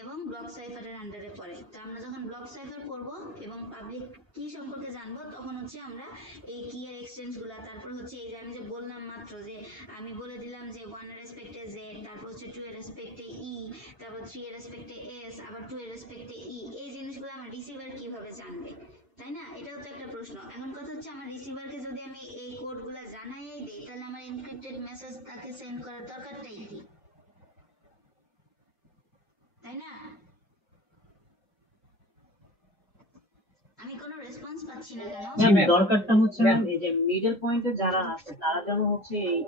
এবং ব্লক সাইফারের আন্ডারে পড়ে। তো আমরা যখন ব্লক সাইফার করব এবং পাবলিক কি সম্পর্কে জানবো তখন হচ্ছে আমরা এই কি এর এক্সচেঞ্জ গুলা, তারপর হচ্ছে এই যে আমি যে বললাম মাত্র যে আমি বলে দিলাম যে 1 এর রেসপেক্টে z, তারপর হচ্ছে 2 এর রেসপেক্টে e, তারপর 3 এর রেসপেক্টে s, আবার 2 এর রেসপেক্টে e, এই জিনিসগুলো আমার রিসিভার কিভাবে জানবে, তাই না? এটাও তো একটা প্রশ্ন। এখন কথা হচ্ছে আমার রিসিভারকে যদি আমি এই কোডগুলো জানাইই দেই তাহলে আমার এনক্রিপ্টেড মেসেজ তাকে সেন্ড করার দরকারটাই কি, তাই না? আমি কোনো রেসপন্স পাচ্ছি না কেন? জি, ma'am. দরকারটা হচ্ছে ম্যাম এই যে মিডল পয়েন্টে যারা আছে তারা যেন হচ্ছে এই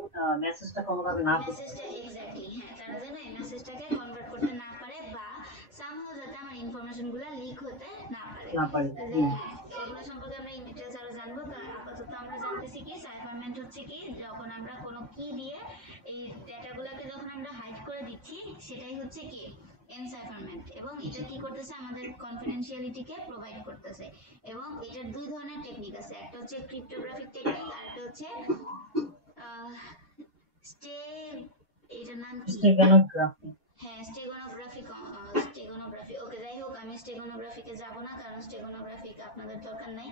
মেসেজটা কোনোভাবে না করতে মেসেজটা এক্স্যাক্টলি, হ্যাঁ, তারা যেন এই মেসেজটাকে কনভার্ট করতে না পারে বা সামহাও যাতে আমার ইনফরমেশনগুলো লিক হতে না পারে। না পারে। তাহলে হ্যাঁ, এগুলো সম্পর্কে আমরা ইন ডিটেইলস আরো জানবো। তো আপাতত আমরা জানতেছি কি সাইফারমেন্ট হচ্ছে কি, যখন আমরা কোনো কি দিয়ে এই ডেটাগুলোকে যখন আমরা হাইড করে দিচ্ছি সেটাই হচ্ছে কি এনসাইফারমেন্ট। এবং এটা কি করতেছে, আমাদের কনফিডেন্সিয়ালিটিকে প্রোভাইড করতেছে। এবং এটার দুই ধরনের টেকনিক আছে, একটা হচ্ছে ক্রিপ্টোগ্রাফিক টেকনিক আর একটা হচ্ছে স্টে, এটার নাম কি? স্টেগানোগ্রাফি। হ্যাঁ, স্টেগনোগ্রাফি। ওকে, যাই হোক, আমি স্টেগনোগ্রাফিকে যাব না কারণ স্টেগনোগ্রাফিকে আপনাদের দরকার নাই।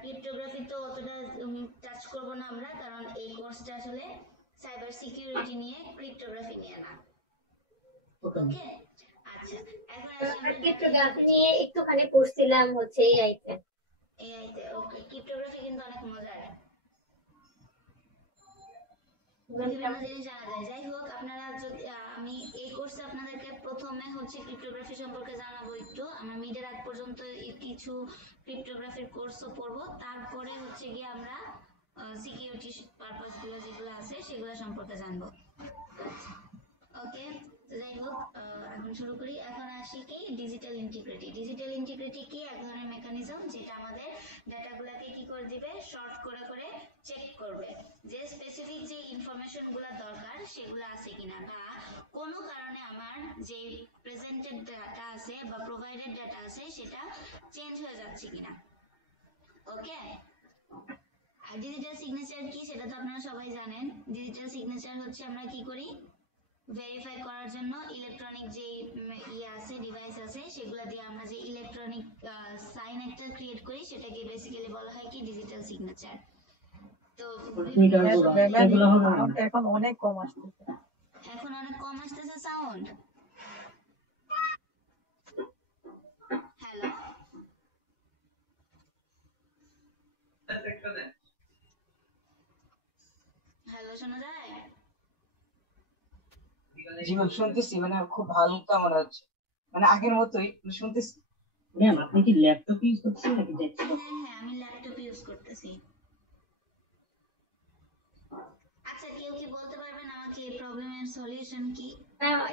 ক্রিপ্টোগ্রাফি তো অতটা টাচ করব না আমরা, কারণ এই কোর্সটা আসলে সাইবার সিকিউরিটি নিয়ে, ক্রিপ্টোগ্রাফি নিয়ে না। ওকে, আচ্ছা, এখন আসি আমরা ক্রিপ্টোগ্রাফি নিয়ে একটুখানি পড়ছিলাম হচ্ছে এআইতে। এআইতে। ওকে, ক্রিপ্টোগ্রাফি কিন্তু অনেক মজার, বিভিন্ন জিনিস জানা যায়। যাই হোক, আপনারা যদি আমি এই কোর্সে আপনাদেরকে প্রথমে হচ্ছে ক্রিপ্টোগ্রাফি সম্পর্কে জানাবো একটু, আমরা মিডের আগ পর্যন্ত কিছু ক্রিপ্টোগ্রাফির কোর্সও পড়বো, তারপরে হচ্ছে গিয়ে আমরা সিকিউরিটি পারপাস গুলো যেগুলো আছে সেগুলো সম্পর্কে জানবো। ওকে, তো যাই হোক, এখন শুরু করি। এখন আসি কি ডিজিটাল ইন্টিগ্রিটি। ডিজিটাল ইন্টিগ্রিটি কি, এক ধরনের মেকানিজম যেটা আমাদের ডেটাগুলোকে কি করে দিবে, শর্ট করে করে চেক করবে যে স্পেসিফিক যে ইনফরমেশন গুলো দরকার সেগুলো আছে কিনা, বা কোনো কারণে আমার যে প্রেজেন্টেড ডাটা আছে বা প্রোভাইডেড ডাটা আছে সেটা চেঞ্জ হয়ে যাচ্ছে কিনা। ওকে, আর ডিজিটাল সিগনেচার কি সেটা তো আপনারা সবাই জানেন। ডিজিটাল সিগনেচার হচ্ছে আমরা কি করি, ভেরিফাই করার জন্য ইলেকট্রনিক যে আছে ডিভাইস আছে সেগুলো দিয়ে আমরা যে ইলেকট্রনিক সাইন একটা ক্রিয়েট করি সেটাকে বেসিক্যালি বলা হয় কি ডিজিটাল সিগনেচার। তো এগুলো হলো এখন অনেক কম আসতেছে। এখন অনেক কম আসতেছে সাউন্ড। হ্যালো, হ্যালো, শোনা যায়? জীবন শুনতেছি, মানে খুব হালকা মনে হচ্ছে, মানে আগের মতোই শুনতেছি। ম্যাম আপনি কি ল্যাপটপ ইউজ করছেন নাকি ডেস্কটপ? হ্যাঁ হ্যাঁ, আমি ল্যাপটপ ইউজ করতেছি। আচ্ছা, কেউ কি বলতে পারবেন আমাকে এই প্রবলেমের সলিউশন কি?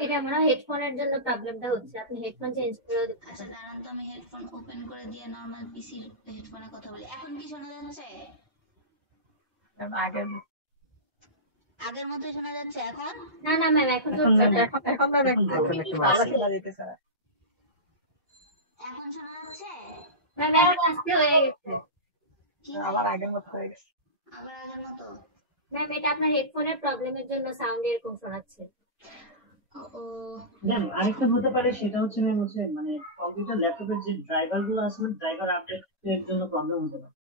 এটা মনে হয় হেডফোনের জন্য প্রবলেমটা হচ্ছে, আপনি হেডফোন চেঞ্জ করে দিতে আচ্ছা, দাঁড়ান তো, আমি হেডফোন ওপেন করে দিয়ে নরমাল পিসির হেডফোনে কথা বলি। এখন কি শোনা যাচ্ছে? আগের আগের মতোই শোনা যাচ্ছে এখন? না না ম্যাম, এখন চলছে না। এখন ম্যাম একটু ভালো শোনা যেতেছে না। এখন শোনা যাচ্ছে? ম্যাম এখন আস্তে হয়ে গেছে। কি আবার আগের মতো হয়ে গেছে। আবার আগের মতো? ম্যাম এটা আপনার হেডফোনের প্রবলেমের জন্য সাউন্ড এরকম শোনাচ্ছে। ও, ম্যাম আরেকটা হতে পারে, সেটা হচ্ছে ম্যাম হচ্ছে মানে কম্পিউটার ল্যাপটপের যে ড্রাইভার গুলো আছে ড্রাইভার আপডেটের জন্য প্রবলেম হতে পারে।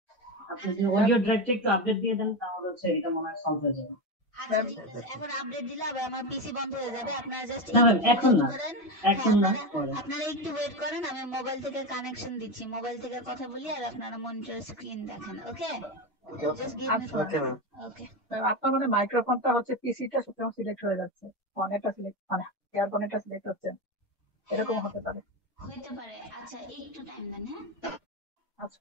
আপনি যদি অডিও ড্রাইভটা একটু আপডেট দিয়ে দেন তাহলে হচ্ছে এটা মনে হয় সলভ হয়ে যাবে। আচ্ছা ঠিক আছে, এখন আপডেট দিলে আবার আমার পিসি বন্ধ হয়ে যাবে। আপনারা জাস্ট না ম্যাম এখন না, করেন। এখন না, পরে। আপনারা একটু ওয়েট করেন, আমি মোবাইল থেকে কানেকশন দিচ্ছি, মোবাইল থেকে কথা বলি আর আপনারা মনিটর স্ক্রিন দেখেন। ওকে, ওকে ওকে জাস্ট গিভ মি আচ্ছা, 4 ম্যাম। ওকে। আপনার মানে মাইক্রোফোনটা হচ্ছে পিসিটা সবসময় সিলেক্ট হয়ে যাচ্ছে, ফোনেরটা সিলেক্ট মানে ইয়ারফোনেরটা সিলেক্ট হচ্ছে, এরকম হ্যাঁ হতে পারে। হইতে পারে, আচ্ছা একটু টাইম দেন। হ্যাঁ আচ্ছা,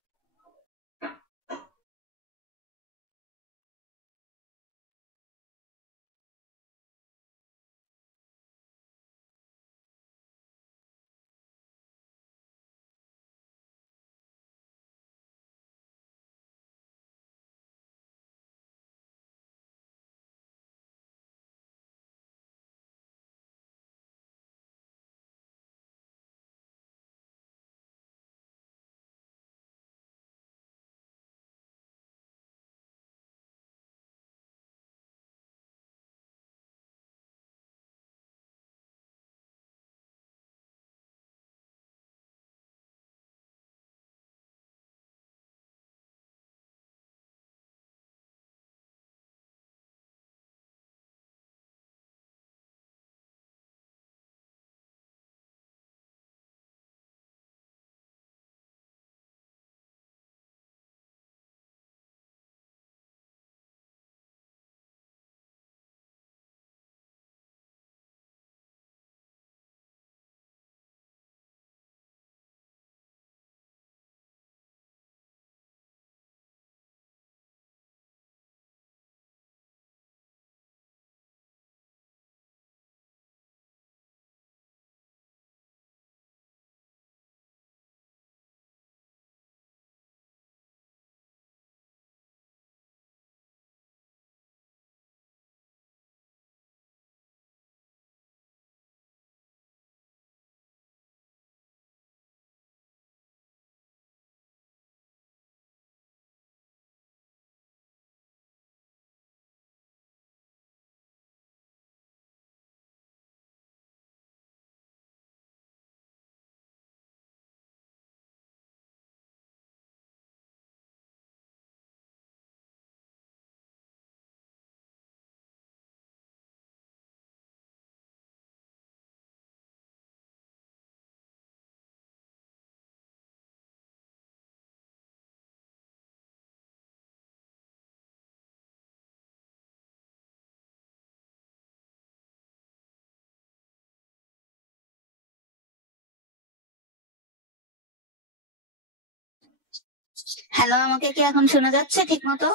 হ্যালো, আমাকে কি এখন শোনা যাচ্ছে ঠিক মতো?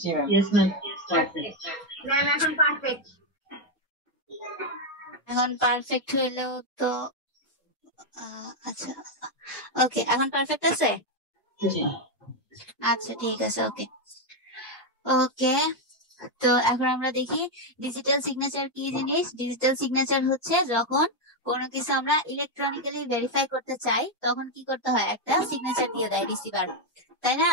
জি ma'am. Yes ma'am, perfect. Ma'am এখন পারফেক্ট। এখন পারফেক্ট হইলেও তো আচ্ছা ওকে, এখন পারফেক্ট আছে। জি আচ্ছা ঠিক আছে, ওকে ওকে। তো এখন আমরা দেখি ডিজিটাল সিগনেচার কি জিনিস। ডিজিটাল সিগনেচার হচ্ছে যখন কোনো কিছু আমরা ইলেকট্রনিক্যালি ভেরিফাই করতে চাই, তখন কি করতে হয়, একটা সিগনেচার দিয়ে দেয় রিসিভার, তাই না?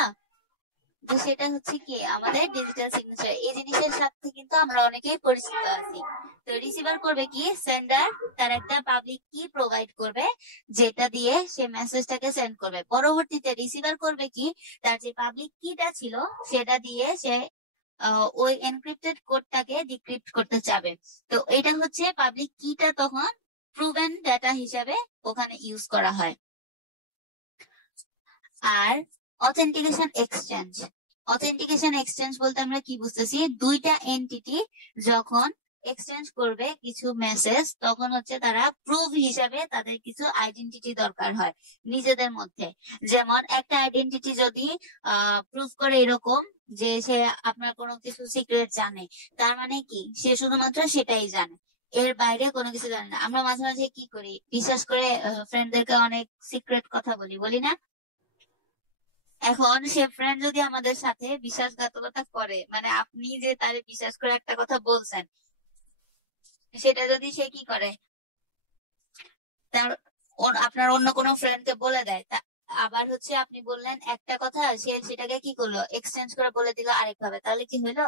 তো সেটা হচ্ছে কি আমাদের ডিজিটাল সিগনেচার। এই জিনিসের সাথে কিন্তু আমরা অনেকেই পরিচিত আছি। তো রিসিভার করবে কি, সেন্ডার তার একটা পাবলিক কি প্রোভাইড করবে, যেটা দিয়ে সে মেসেজটাকে সেন্ড করবে। পরবর্তীতে রিসিভার করবে কি, তার যে পাবলিক কিটা ছিল সেটা দিয়ে সে ওই এনক্রিপ্টেড কোডটাকে ডিক্রিপ্ট করতে চাবে। তো এটা হচ্ছে পাবলিক কিটা তখন প্রুভেন ডাটা হিসাবে ওখানে ইউজ করা হয়। আর অথেন্টিকেশন এক্সচেঞ্জ, অথেন্টিকেশন এক্সচেঞ্জ বলতে আমরা কি বুঝতেছি, দুইটা এন্টিটি যখন এক্সচেঞ্জ করবে কিছু মেসেজ, তখন হচ্ছে তারা প্রুফ হিসাবে তাদের কিছু আইডেন্টিটি দরকার হয় নিজেদের মধ্যে। যেমন একটা আইডেন্টিটি যদি প্রুফ করে এরকম যে সে আপনার কোনো কিছু সিক্রেট জানে, তার মানে কি সে শুধুমাত্র সেটাই জানে, এর বাইরে কোনো কিছু জানে না। আমরা মাঝে মাঝে কি করি, বিশ্বাস করে ফ্রেন্ডদেরকে অনেক সিক্রেট কথা বলি, বলি না? এখন সে ফ্রেন্ড যদি আমাদের সাথে বিশ্বাসঘাতকতা করে, মানে আপনি যে তারে বিশ্বাস করে একটা কথা বলছেন, সেটা যদি সে কি করে, তার আপনার অন্য কোনো ফ্রেন্ডকে বলে দেয়, আবার হচ্ছে আপনি বললেন একটা কথা, সে সেটাকে কি করলো, এক্সচেঞ্জ করে বলে দিল আরেক ভাবে, তাহলে কি হলো?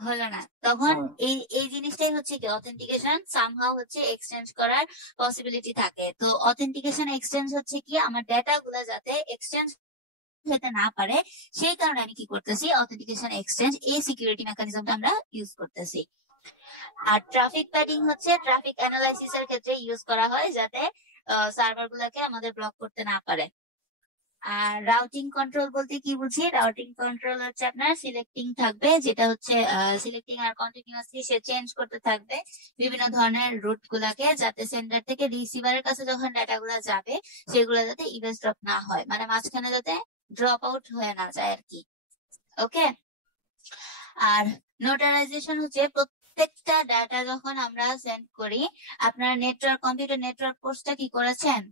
হলো না। তখন হ্যাঁ। এই এই জিনিসটাই হচ্ছে কি অথেন্টিকেশন, সামহাও হচ্ছে এক্সচেঞ্জ করার পসিবিলিটি থাকে। তো অথেন্টিকেশন এক্সচেঞ্জ হচ্ছে কি আমার ডেটা গুলা যাতে এক্সচেঞ্জ হতে না পারে, সেই কারণে আমি কি করতেছি, অথেন্টিকেশন এক্সচেঞ্জ, এই সিকিউরিটি মেকানিজমটা আমরা ইউজ করতেছি। আর ট্রাফিক প্যাডিং হচ্ছে ট্রাফিক অ্যানালাইসিস এর ক্ষেত্রে ইউজ করা হয়, যাতে সার্ভার গুলাকে আমাদের ব্লক করতে না পারে। আর রাউটিং কন্ট্রোল বলতে কি বুঝি? রাউটিং কন্ট্রোল হচ্ছে আপনার সিলেক্টিং থাকবে, যেটা হচ্ছে সিলেক্টিং আর কন্টিনিউয়াসলি সে চেঞ্জ করতে থাকবে বিভিন্ন ধরনের রুট গুলাকে, যাতে সেন্ডার থেকে রিসিভারের কাছে যখন ডাটা গুলা যাবে সেগুলো যাতে ইভেন্ট ড্রপ না হয়, মানে মাঝখানে যাতে ড্রপ আউট হয়ে না যায় আর কি। ওকে। আর নোটারাইজেশন হচ্ছে প্রত্যেকটা ডাটা যখন আমরা সেন্ড করি, আপনারা নেটওয়ার্ক কম্পিউটার নেটওয়ার্ক কোর্সটা কি করেছেন?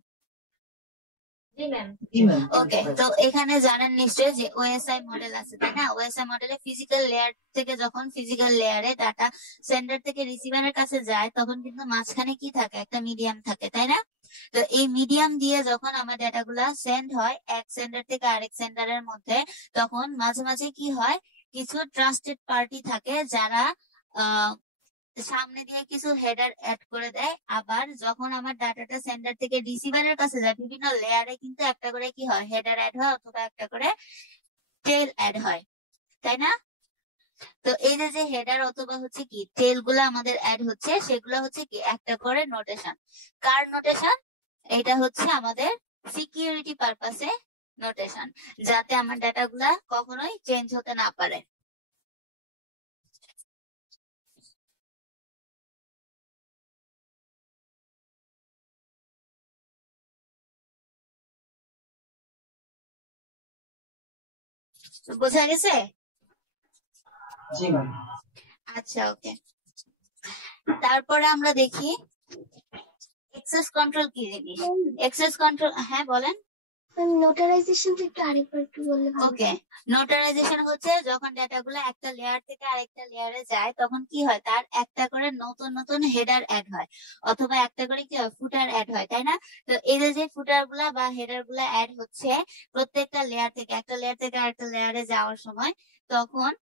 জি ম্যাম। জি ম্যাম। ওকে, তো এখানে জানেন নিশ্চয়ই যে ওএসআই মডেল আছে, তাই না? ওএসআই মডেলে ফিজিক্যাল লেয়ার থেকে যখন ফিজিক্যাল লেয়ারে ডাটা সেন্ডার থেকে রিসিভারের কাছে যায়, তখন কিন্তু মাঝখানে কি থাকে? একটা মিডিয়াম থাকে, তাই না? তো এই মিডিয়াম দিয়ে যখন আমার ডাটাগুলা সেন্ড হয় এক সেন্ডার থেকে আরেক সেন্ডারের মধ্যে, তখন মাঝে মাঝে কি হয়, কিছু ট্রাস্টেড পার্টি থাকে যারা আহ সামনে দিয়ে কিছু হেডার অ্যাড করে দেয়। আবার যখন আমার ডাটাটা সেন্ডার থেকে রিসিভারের কাছে যায়, বিভিন্ন লেয়ারে কিন্তু একটা করে কি হয়, হেডার অ্যাড হয় অথবা একটা করে টেল অ্যাড হয়, তাই না? তো এই যে হেডার অথবা হচ্ছে কি টেল গুলা আমাদের অ্যাড হচ্ছে, সেগুলো হচ্ছে কি একটা করে নোটেশন। কার নোটেশন? এটা হচ্ছে আমাদের সিকিউরিটি পারপাসে নোটেশন, যাতে আমার ডাটাগুলা কখনোই চেঞ্জ হতে না পারে। বোঝা গেছে? জি ম্যাম। আচ্ছা, ওকে। তারপরে আমরা দেখি এক্সেস কন্ট্রোল কি জিনিস। এক্সেস কন্ট্রোল, হ্যাঁ বলেন। নোটারাইজেশন একটু আরেকবার একটু বললে ভালো ওকে, নোটারাইজেশন হচ্ছে যখন ডাটাগুলো একটা লেয়ার থেকে আরেকটা লেয়ারে যায়, তখন কি হয়, তার একটা করে নতুন নতুন হেডার অ্যাড হয় অথবা একটা করে কি হয়, ফুটার অ্যাড হয়, তাই না? তো এই যে ফুটার গুলা বা হেডার গুলা অ্যাড হচ্ছে প্রত্যেকটা লেয়ার থেকে, একটা লেয়ার থেকে আরেকটা লেয়ারে যাওয়ার সময়, তখন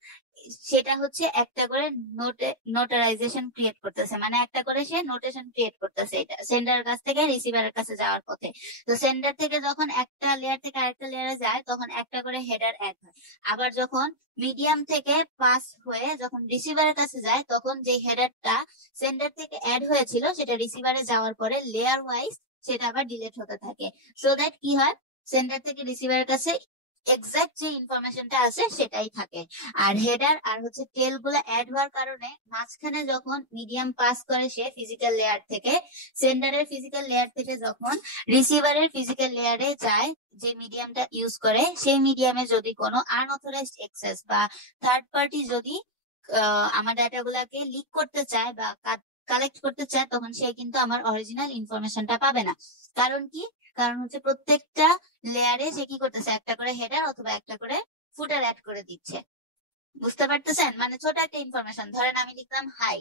সেটা হচ্ছে একটা করে নোটারাইজেশন ক্রিয়েট করতেছে, মানে একটা করে সে নোটেশন ক্রিয়েট করতেছে, এটা সেন্ডার কাছ থেকে রিসিভারের কাছে যাওয়ার পথে। তো সেন্ডার থেকে যখন একটা লেয়ার থেকে আরেকটা লেয়ারে যায়, তখন একটা করে হেডার অ্যাড হয়। আবার যখন মিডিয়াম থেকে পাস হয়ে যখন রিসিভারের কাছে যায়, তখন যে হেডারটা সেন্ডার থেকে অ্যাড হয়েছিল সেটা রিসিভারে যাওয়ার পরে লেয়ার ওয়াইজ সেটা আবার ডিলিট হতে থাকে, সো দ্যাট কি হয়, সেন্ডার থেকে রিসিভারের কাছে এক্সাক্ট যে ইনফরমেশনটা আছে সেটাই থাকে। আর হেডার আর হচ্ছে টেল গুলো অ্যাড হওয়ার কারণে মাঝখানে যখন মিডিয়াম পাস করে সে ফিজিক্যাল লেয়ার থেকে, সেন্ডারের ফিজিক্যাল লেয়ার থেকে যখন রিসিভারের ফিজিক্যাল লেয়ারে যায়, যে মিডিয়ামটা ইউজ করে, সেই মিডিয়ামে যদি কোনো আনঅথরাইজড অ্যাক্সেস বা থার্ড পার্টি যদি আমার ডাটাগুলোকে লিক করতে চায় বা কালেক্ট করতে চায়, তখন সে কিন্তু আমার অরিজিনাল ইনফরমেশনটা পাবে না। কারণ কি? কারণ হচ্ছে প্রত্যেকটা লেয়ারে সে কি করতেছে, একটা করে হেডার অথবা একটা করে ফুটার অ্যাড করে দিচ্ছে। বুঝতে পারতেছেন? মানে ছোট একটা ইনফরমেশন, ধরেন আমি লিখলাম হাই,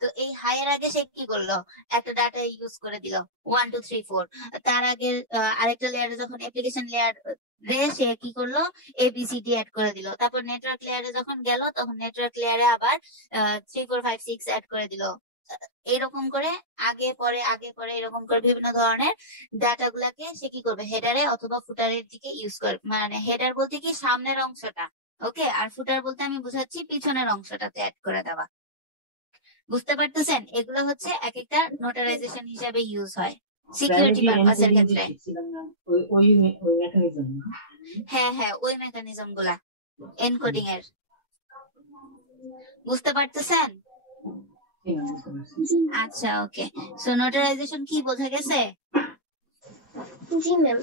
তো এই হাই এর আগে সে কি করলো, একটা ডাটা ইউজ করে দিল 1 2 3 4। তার আগে আরেকটা লেয়ারে যখন অ্যাপ্লিকেশন লেয়ার রে সে কি করলো, এবিসিডি অ্যাড করে দিল। তারপর নেটওয়ার্ক লেয়ারে যখন গেল, তখন নেটওয়ার্ক লেয়ারে আবার 3 4 5 6 অ্যাড করে দিল। এরকম করে আগে পরে এরকম করে বিভিন্ন ধরনের ডাটা গুলাকে সে কি করবে, হেডারে অথবা ফুটারের দিকে ইউজ করবে। মানে হেডার বলতে কি সামনের অংশটা, ওকে, আর ফুটার বলতে আমি বুঝাচ্ছি পিছনের অংশটাতে অ্যাড করে দেওয়া। বুঝতে পারতেছেন? এগুলো হচ্ছে এক একটা নোটারাইজেশন হিসেবে ইউজ হয় সিকিউরিটি পারপাসের ক্ষেত্রে। ওই মেকানিজম। হ্যাঁ হ্যাঁ, ওই মেকানিজম গুলা এনকোডিং এর। বুঝতে পারতেছেন? আচ্ছা, ওকে। সো নোটারাইজেশন কি বোঝা গেছে? জি ম্যাম।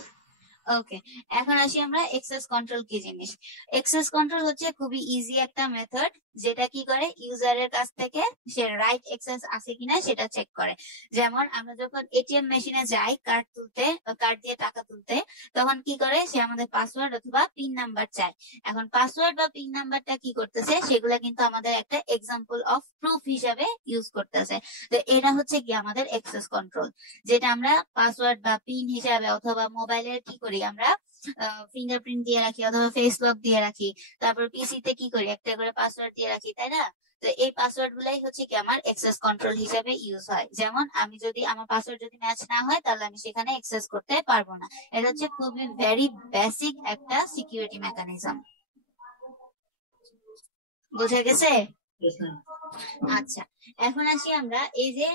ওকে, এখন আসি আমরা এক্সেস কন্ট্রোল কি জিনিস। এক্সেস কন্ট্রোল হচ্ছে খুবই ইজি একটা মেথড, যেটা কি করে, ইউজারের কাছ থেকে সে রাইট অ্যাক্সেস আছে কিনা সেটা চেক করে। যেমন আমরা যখন এটিএম মেশিনে যাই কার্ড তুলতে, কার্ড দিয়ে টাকা তুলতে, তখন কি করে, সে আমাদের পাসওয়ার্ড অথবা পিন নাম্বার চায়। এখন পাসওয়ার্ড বা পিন নাম্বারটা কি করতেছে, সেগুলা কিন্তু আমাদের একটা এক্সাম্পল অফ প্রুফ হিসাবে ইউজ করতেছে। তো এটা হচ্ছে কি আমাদের এক্সেস কন্ট্রোল, যেটা আমরা পাসওয়ার্ড বা পিন হিসাবে অথবা মোবাইলের কি করি, আমরা ফিঙ্গারপ্রিন্ট দিয়ে রাখি অথবা ফেস লক দিয়ে রাখি। তারপর পিসিতে কি করি, একটা করে পাসওয়ার্ড দিয়ে রাখি, তাই না? তো এই পাসওয়ার্ড গুলাই হচ্ছে কি আমার এক্সেস কন্ট্রোল হিসাবে ইউজ হয়। যেমন আমি যদি আমার পাসওয়ার্ড যদি ম্যাচ না হয়, তাহলে আমি সেখানে অ্যাক্সেস করতে পারবো না। এটা হচ্ছে খুবই ভেরি বেসিক একটা সিকিউরিটি মেকানিজম। বোঝা গেছে? আচ্ছা, এখন আসি আমরা এই যে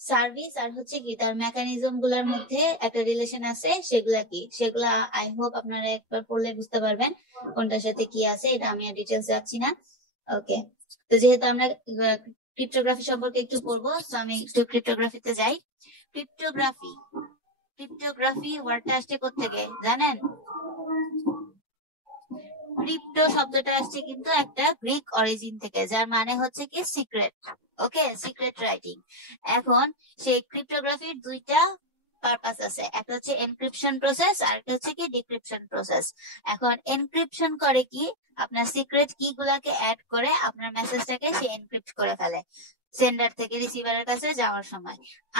সার্ভিস আর হচ্ছে কি তার মেকানিজম গুলার মধ্যে একটা রিলেশন আছে, সেগুলা কি, সেগুলা আই হোপ আপনারা একবার পড়লে বুঝতে পারবেন কোনটার সাথে কি আছে। এটা আমি আর ডিটেলস যাচ্ছি না। ওকে, তো যেহেতু আমরা ক্রিপ্টোগ্রাফি সম্পর্কে একটু পড়বো, তো আমি একটু ক্রিপ্টোগ্রাফিতে যাই। ক্রিপ্টোগ্রাফি, ক্রিপ্টোগ্রাফি ওয়ার্ডটা আসছে কোত্থেকে জানেন? ক্রিপ্টো শব্দটা আসছে কিন্তু একটা গ্রিক অরিজিন থেকে, যার মানে হচ্ছে কি সিক্রেট। ওকে, সিক্রেট রাইটিং। এখন সেই ক্রিপ্টোগ্রাফির দুইটা পারপাস আছে, একটা হচ্ছে এনক্রিপশন প্রসেস আর একটা হচ্ছে কি ডিক্রিপশন প্রসেস। এখন এনক্রিপশন করে কি, আপনার সিক্রেট কি গুলাকে অ্যাড করে আপনার মেসেজটাকে সে এনক্রিপ্ট করে ফেলে সেন্ডার থেকে রিসিভারের কাছে যাওয়ার সময়।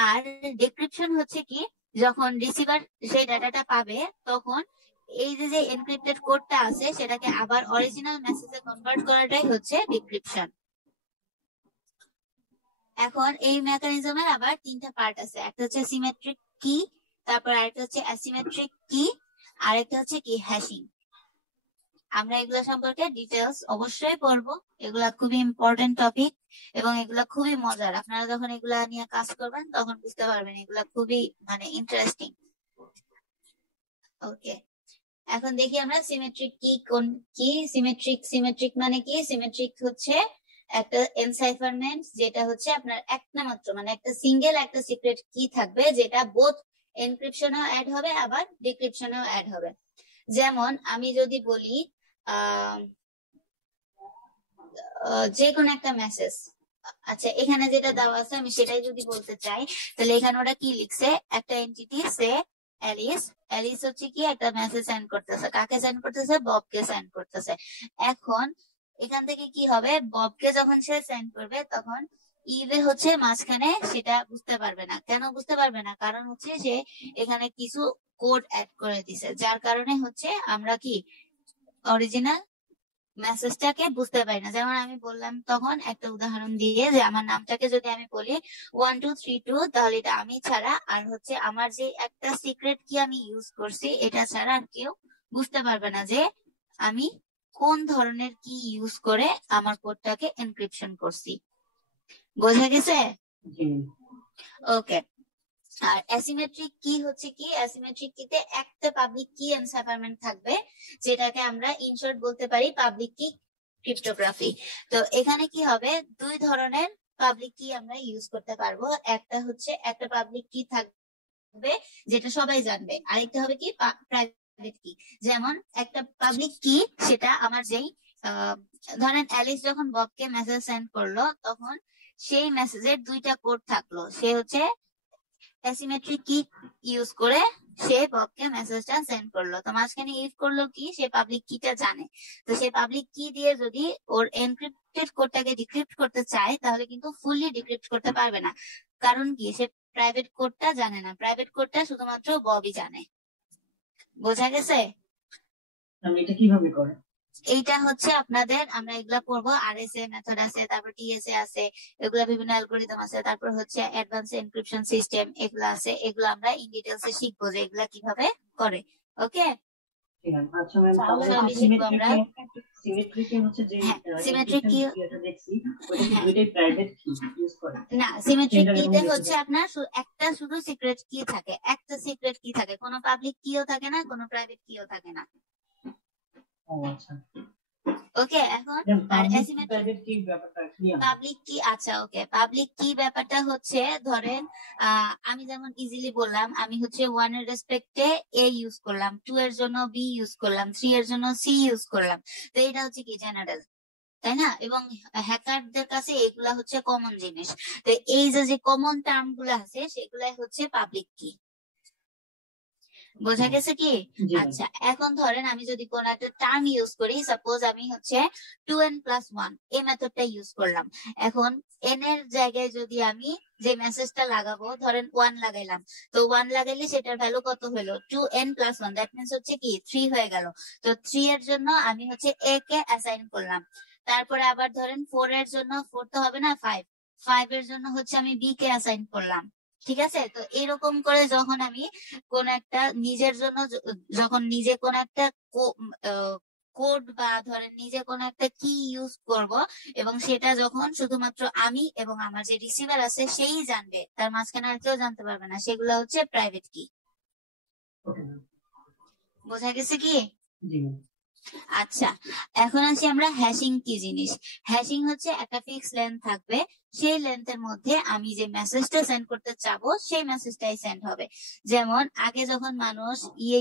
আর ডিক্রিপশন হচ্ছে কি, যখন রিসিভার সেই ডাটাটা পাবে তখন এই যে এনক্রিপ্টেড কোডটা আছে সেটাকে আবার অরিজিনাল মেসেজে কনভার্ট করাটাই হচ্ছে ডিক্রিপশন। এখন এই মেকানিজমের আবার তিনটা পার্ট আছে, একটা হচ্ছে সিমেট্রিক কি, তারপর আরেকটা হচ্ছে অ্যাসিমেট্রিক কি, আরেকটা হচ্ছে কি হ্যাশিং। আমরা এগুলা সম্পর্কে ডিটেলস অবশ্যই পড়বো, এগুলা খুবই ইম্পর্টেন্ট টপিক এবং এগুলা খুবই মজার। আপনারা যখন এগুলা নিয়ে কাজ করবেন তখন বুঝতে পারবেন এগুলা খুবই মানে ইন্টারেস্টিং। ওকে, এখন দেখি আমরা সিমেট্রিক কি কোন কি। সিমেট্রিক মানে কি? সিমেট্রিক হচ্ছে একটা এনসাইফারমেন্ট, যেটা হচ্ছে আপনার একটা মাত্র মানে একটা সিঙ্গেল একটা সিক্রেট কি থাকবে, যেটা বোথ এনক্রিপশনেও অ্যাড হবে আবার ডিক্রিপশনেও অ্যাড হবে। যেমন আমি যদি বলি যে কোনো একটা মেসেজ, আচ্ছা এখানে যেটা দেওয়া আছে আমি সেটাই যদি বলতে চাই, তাহলে এখানে ওরা কি লিখছে, একটা এন্টিটি সে অ্যালিস, অ্যালিস হচ্ছে কি একটা মেসেজ সেন্ড করতেছে, কাকে সেন্ড করতেছে? ববকে সেন্ড করতেছে। এখন এখান থেকে কি হবে, ববকে যখন সে সেন্ড করবে তখন ইভে হচ্ছে মাঝখানে সেটা বুঝতে পারবে না। কেন বুঝতে পারবে না? কারণ হচ্ছে সে এখানে কিছু কোড অ্যাড করে দিছে, যার কারণে হচ্ছে আমরা কি অরিজিনাল মেসেজটাকে বুঝতে পারি না। যেমন আমি বললাম তখন একটা উদাহরণ দিয়ে, যে আমার নামটাকে যদি আমি বলি 1232, তাহলে এটা আমি ছাড়া আর হচ্ছে আমার যে একটা সিক্রেট কি আমি ইউজ করছি এটা ছাড়া আর কেউ বুঝতে পারবে না যে আমি কোন ধরনের কি ইউজ করে আমার কোডটাকে এনক্রিপশন করছি। বোঝা গেছে? জি। ওকে, আর অ্যাসিমেট্রিক কি হচ্ছে কি, অ্যাসিমেট্রিক কিতে একটা পাবলিক কি এনসাইফারমেন্ট থাকবে, যেটাকে আমরা ইনশর্ট বলতে পারি পাবলিক কি ক্রিপ্টোগ্রাফি। তো এখানে কি হবে, দুই ধরনের পাবলিক কি আমরা ইউজ করতে পারবো। একটা হচ্ছে একটা পাবলিক কি থাকবে যেটা সবাই জানবে, আরেকটা হবে কি প্রাইভেট কি। যেমন একটা পাবলিক কি, সেটা আমার যেই ধরেন অ্যালিস যখন ববকে মেসেজ সেন্ড করলো তখন সেই মেসেজের দুইটা কোড থাকলো, সে হচ্ছে অ্যাসিমেট্রিক কি ইউজ করে সে ববকে মেসেজটা সেন্ড করলো। তো মাঝখানে ইউজ করলো কি, সে পাবলিক কিটা জানে। তো সে পাবলিক কি দিয়ে যদি ওর এনক্রিপ্টেড কোডটাকে ডিক্রিপ্ট করতে চায় তাহলে কিন্তু ফুললি ডিক্রিপ্ট করতে পারবে না। কারণ কি, সে প্রাইভেট কোডটা জানে না, প্রাইভেট কোডটা শুধুমাত্র ববই জানে। বোঝা গেছে? এটা কিভাবে করে? এইটা হচ্ছে আপনাদের, আমরা এগুলা পড়বো, আরএসএ মেথড আছে, তারপর টিএসএ আছে, এগুলা বিভিন্ন অ্যালগরিদম আছে, তারপর হচ্ছে অ্যাডভান্স এনক্রিপশন সিস্টেম এগুলা আছে। এগুলো আমরা ইন ডিটেইলস এ শিখবো যে এগুলা কিভাবে করে। ওকে, ঠিক আছে। আচ্ছা ম্যাম, তাহলে তাহলে সবই শিখবো আমরা। সিমেট্রিক হচ্ছে যে হ্যাঁ, সিমেট্রিক কি, এটা দেখছি ওটা কি হ্যাঁ, দুইটাই প্রাইভেট কি ইউজ করে? না সিমেট্রিক সেন্ডার এবং কিতে হচ্ছে রিসিভার। আপনার একটা শুধু সিক্রেট কি থাকে, একটা সিক্রেট কি থাকে, কোনো পাবলিক কিও থাকে না, কোনো প্রাইভেট কিও থাকে না। ও আচ্ছা। ওকে, এখন ম্যাম আর পাবলিক অ্যাসিমেট্রিক প্রাইভেট কি ব্যাপারটা ক্লিয়ার? পাবলিক কি, আচ্ছা ওকে, পাবলিক কি ব্যাপারটা হচ্ছে ধরেন আমি যেমন ইজিলি বললাম, আমি হচ্ছে 1 এর রেসপেক্টে এ ইউজ করলাম, 2 এর জন্য বি ইউজ করলাম, 3 এর জন্য সি ইউজ করলাম। তো এটা হচ্ছে কি জেনারেল, তাই না? এবং হ্যাকারদের কাছে এগুলা হচ্ছে কমন জিনিস। তো এই যে কমন টার্ম গুলা আছে সেগুলাই হচ্ছে পাবলিক কি। বোঝা গেছে কি? জি ম্যাম। আচ্ছা, এখন ধরেন আমি যদি কোন একটা টার্ম ইউজ করি, সাপোজ আমি হচ্ছে 2n+1 এই মেথডটা ইউজ করলাম। এখন n এর জায়গায় যদি আমি যে মেসেজটা লাগাবো, ধরেন 1 লাগাইলাম, তো 1 লাগাইলে সেটার ভ্যালু কত হলো? 2n+1, দ্যাট মিনস হচ্ছে কি 3 হয়ে গেল। তো 3 এর জন্য আমি হচ্ছে a কে অ্যাসাইন করলাম। তারপরে আবার ধরেন 4 এর জন্য 4 তো হবে না, 5 এর জন্য হচ্ছে আমি b কে অ্যাসাইন করলাম। ঠিক আছে? তো এরকম করে যখন আমি কোন একটা নিজের জন্য যখন নিজে কোন একটা কোড বা ধরেন নিজে কোনো একটা কি ইউজ করব, এবং সেটা যখন শুধুমাত্র আমি এবং আমার যে রিসিভার আছে সেই জানবে, তার মাঝখানে আর কেউ জানতে পারবে না, সেগুলো হচ্ছে প্রাইভেট কি। Okay ma'am. বোঝা গেছে কি? জি ম্যাম। আচ্ছা, এখন আসি আমরা হ্যাশিং কি জিনিস। হ্যাশিং হচ্ছে একটা ফিক্স লেন্থ থাকবে, সেই লেন্থের মধ্যে আমি যে মেসেজটা সেন্ড করতে চাবো সেই মেসেজটাই সেন্ড হবে। যেমন আগে যখন মানুষ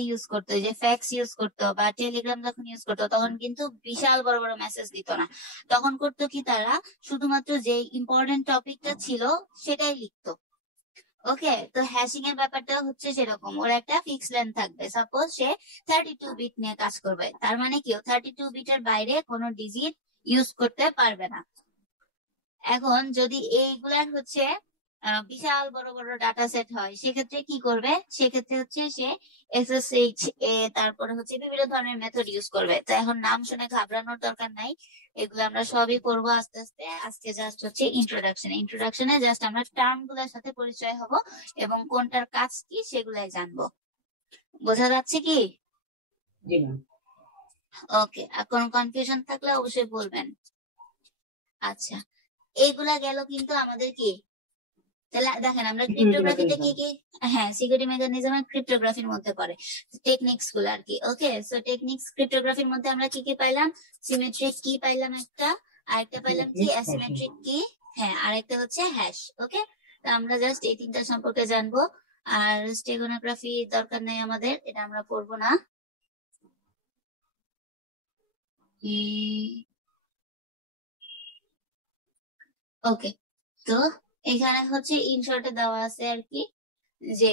ইউজ করতো, যে ফ্যাক্স ইউজ করতো বা টেলিগ্রাম যখন ইউজ করতো, তখন কিন্তু বিশাল বড় বড় মেসেজ দিত না। তখন করতো কি, তারা শুধুমাত্র যে ইম্পর্টেন্ট টপিকটা ছিল সেটাই লিখতো। ওকে, তো হ্যাশিং এর ব্যাপারটা হচ্ছে সেরকম, ওর একটা ফিক্স লেন্থ থাকবে। সাপোজ সে 32 বিট নিয়ে কাজ করবে, তার মানে কি, 32 বিটের বাইরে কোনো ডিজিট ইউজ করতে পারবে না। এখন যদি এইগুলার হচ্ছে বিশাল বড় বড় ডাটা সেট হয়, সেক্ষেত্রে কি করবে, সেক্ষেত্রে হচ্ছে সে SSH তারপরে হচ্ছে বিভিন্ন ধরনের মেথড ইউজ করবে। তো এখন নাম শুনে ঘাবড়ানোর দরকার নাই, এগুলো আমরা সবই করবো আস্তে আস্তে। আজকে জাস্ট হচ্ছে ইন্ট্রোডাকশনে জাস্ট আমরা টার্ম গুলার সাথে পরিচয় হব এবং কোনটার কাজ কি সেগুলাই জানবো। বোঝা যাচ্ছে কি? জি ম্যাম। ওকে, আর কোনো কনফিউশন থাকলে অবশ্যই বলবেন। আচ্ছা, এইগুলা গেল কিন্তু আমাদের কি, তাহলে দেখেন আমরা সিকিউরিটি ক্রিপ্টোগ্রাফিতে কি মেকানিজম। কি, হ্যাঁ সিকিউরিটি মেকানিজম আর ক্রিপ্টোগ্রাফির মধ্যে পড়ে, টেকনিক্স গুলো আর কি। ওকে, সো টেকনিক্স ক্রিপ্টোগ্রাফির মধ্যে আমরা কি কি পাইলাম, সিমেট্রিক কি পাইলাম একটা, আরেকটা পাইলাম কি অ্যাসিমেট্রিক কি, হ্যাঁ আরেকটা হচ্ছে হ্যাশ। ওকে, তো আমরা জাস্ট এই তিনটা সম্পর্কে জানবো। আর স্টেগোনোগ্রাফি দরকার নেই আমাদের, এটা আমরা পড়বো না। ওকে, তো এখানে হচ্ছে ইনশর্টে দেওয়া আছে আর কি, যে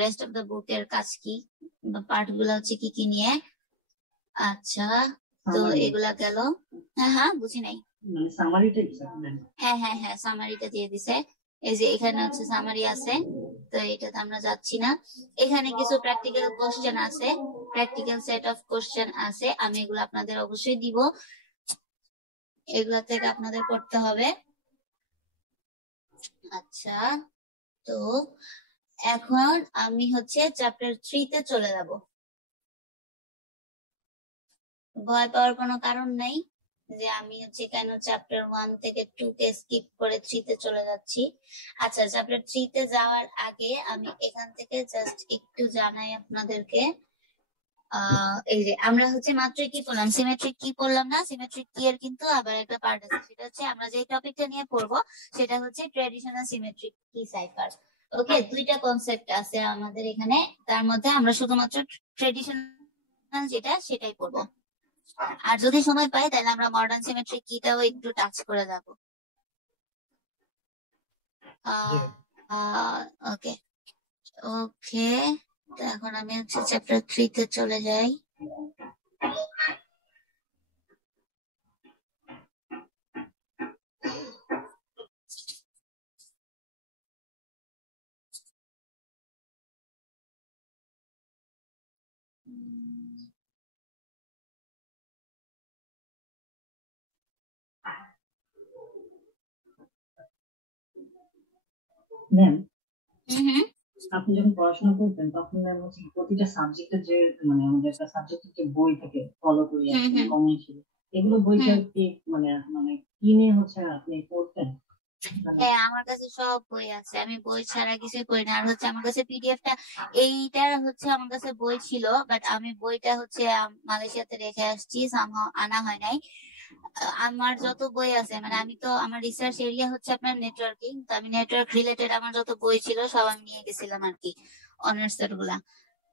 রেস্ট অফ দ্য বুকের কাজ কি, পার্ট গুলা হচ্ছে কি কি নিয়ে। আচ্ছা, তো সামারি, এগুলা গেল। হ্যাঁ হ্যাঁ, বুঝি নাই। মানে সামারিটা কি স্যার ম্যাম? হ্যাঁ হ্যাঁ হ্যাঁ, সামারিটা দিয়ে দিছে। এই যে এখানে হচ্ছে সামারি আছে, তো এটাতে আমরা যাচ্ছি না। এখানে কিছু প্র্যাকটিক্যাল কোশ্চেন আছে, প্র্যাকটিক্যাল সেট অফ কোশ্চেন আছে, আমি এগুলো আপনাদের অবশ্যই দিব, এগুলা থেকে আপনাদের পড়তে হবে। আচ্ছা, তো এখন আমি হচ্ছে চ্যাপ্টার 3 তে চলে যাব। ভয় পাওয়ার কোনো কারণ নাই যে আমি হচ্ছে কেন চ্যাপ্টার 1 থেকে 2 কে স্কিপ করে 3 তে চলে যাচ্ছি। আচ্ছা, চ্যাপ্টার 3 তে যাওয়ার আগে আমি এখান থেকে জাস্ট একটু জানাই আপনাদেরকে। এই যে আমরা হচ্ছে মাত্র কি পড়লাম, সিমেট্রিক কি পড়লাম না, সিমেট্রিক কি এর কিন্তু আবার একটা পার্ট আছে, সেটা হচ্ছে আমরা যে টপিকটা নিয়ে পড়বো সেটা হচ্ছে ট্রেডিশনাল সিমেট্রিক কি সাইফার। ওকে, দুইটা কনসেপ্ট আছে আমাদের এখানে, তার মধ্যে আমরা শুধুমাত্র ট্রেডিশনাল যেটা সেটাই পড়বো। আর যদি সময় পাই তাহলে আমরা মডার্ন সিমেট্রিক কিটাও একটু টাচ করে যাব। ওকে ওকে, তো এখন আমি হচ্ছে চ্যাপ্টার 3 তে চলে যাই। ম্যাম, হুম, আপনি যখন পড়াশোনা করতেন তখন ম্যাম হচ্ছে প্রতিটা সাবজেক্টের যে মানে আমাদের একটা সাবজেক্টের যে বই থেকে ফলো করি হুম, হুম, কমন ছিল, এগুলো বইটা হুম। কি মানে মানে কিনে হচ্ছে আপনি পড়তেন? মানে হ্যাঁ, আমার কাছে সব বই আছে, আমি বই ছাড়া কিছুই পড়ি না। আর হচ্ছে আমার কাছে পিডিএফটা, এইটার হচ্ছে আমার কাছে বই ছিল, বাট আমি বইটা হচ্ছে মালয়েশিয়াতে রেখে আসছি, সামহাও আনা হয় নাই। আমার যত বই আছে, মানে আমি তো, আমার রিসার্চ এরিয়া হচ্ছে আপনার নেটওয়ার্কিং, তো আমি নেটওয়ার্ক রিলেটেড আমার যত বই ছিল সব আমি নিয়ে গেছিলাম আর কি, অনার্স এর গুলা।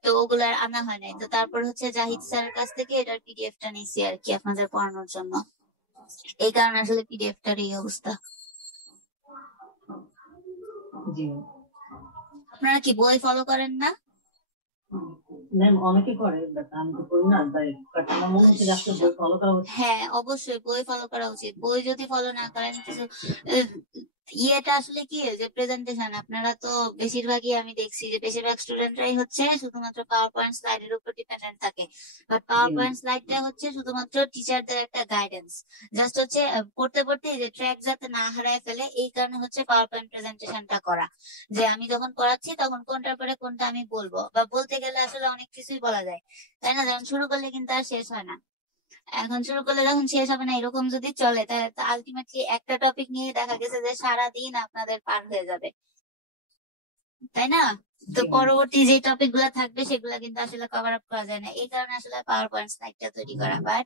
তো ওগুলা আর আনা হয় নাই, তো তারপর হচ্ছে জাহিদ স্যারের কাছ থেকে এটার পিডিএফটা নিয়েছি আর কি আপনাদের পড়ানোর জন্য। এই কারণে আসলে পিডিএফটার এই অবস্থা। জি আপনারা কি বই ফলো করেন না? ম্যাম, অনেকে করে বাট আমি তো করি না, তাই বাট আমার মনে হচ্ছে যে আসলে বই ফলো করা উচিত। হ্যাঁ, অবশ্যই বই ফলো করা উচিত। বই যদি ফলো না করেন কিছু ইয়েটা আসলে কি, যে প্রেজেন্টেশন, আপনারা তো বেশিরভাগই আমি দেখছি যে বেশিরভাগ স্টুডেন্টরাই হচ্ছে শুধুমাত্র পাওয়ার পয়েন্ট স্লাইডের উপর ডিপেন্ডেন্ট থাকে, বাট পাওয়ার পয়েন্ট স্লাইডটা হচ্ছে শুধুমাত্র টিচারদের একটা গাইডেন্স, জাস্ট হচ্ছে পড়তে পড়তে যে ট্র্যাক যাতে না হারায় ফেলে, এই কারণে হচ্ছে পাওয়ার পয়েন্ট প্রেজেন্টেশনটা করা, যে আমি যখন পড়াচ্ছি তখন কোনটার পরে কোনটা আমি বলবো, বা বলতে গেলে আসলে অনেক কিছুই বলা যায়, তাই না? যখন শুরু করলে কিন্তু আর শেষ হয় না। এখন শুরু করলে যখন শেষ হবে না, এরকম যদি চলে তাহলে আলটিমেটলি একটা টপিক নিয়ে দেখা গেছে যে সারাদিন আপনাদের পার হয়ে যাবে, তাই না? তো পরবর্তী যে টপিক গুলা থাকবে সেগুলা কিন্তু আসলে কভার আপ করা যায় না, এই কারণে আসলে পাওয়ার পয়েন্ট স্লাইডটা তৈরি করা। বাট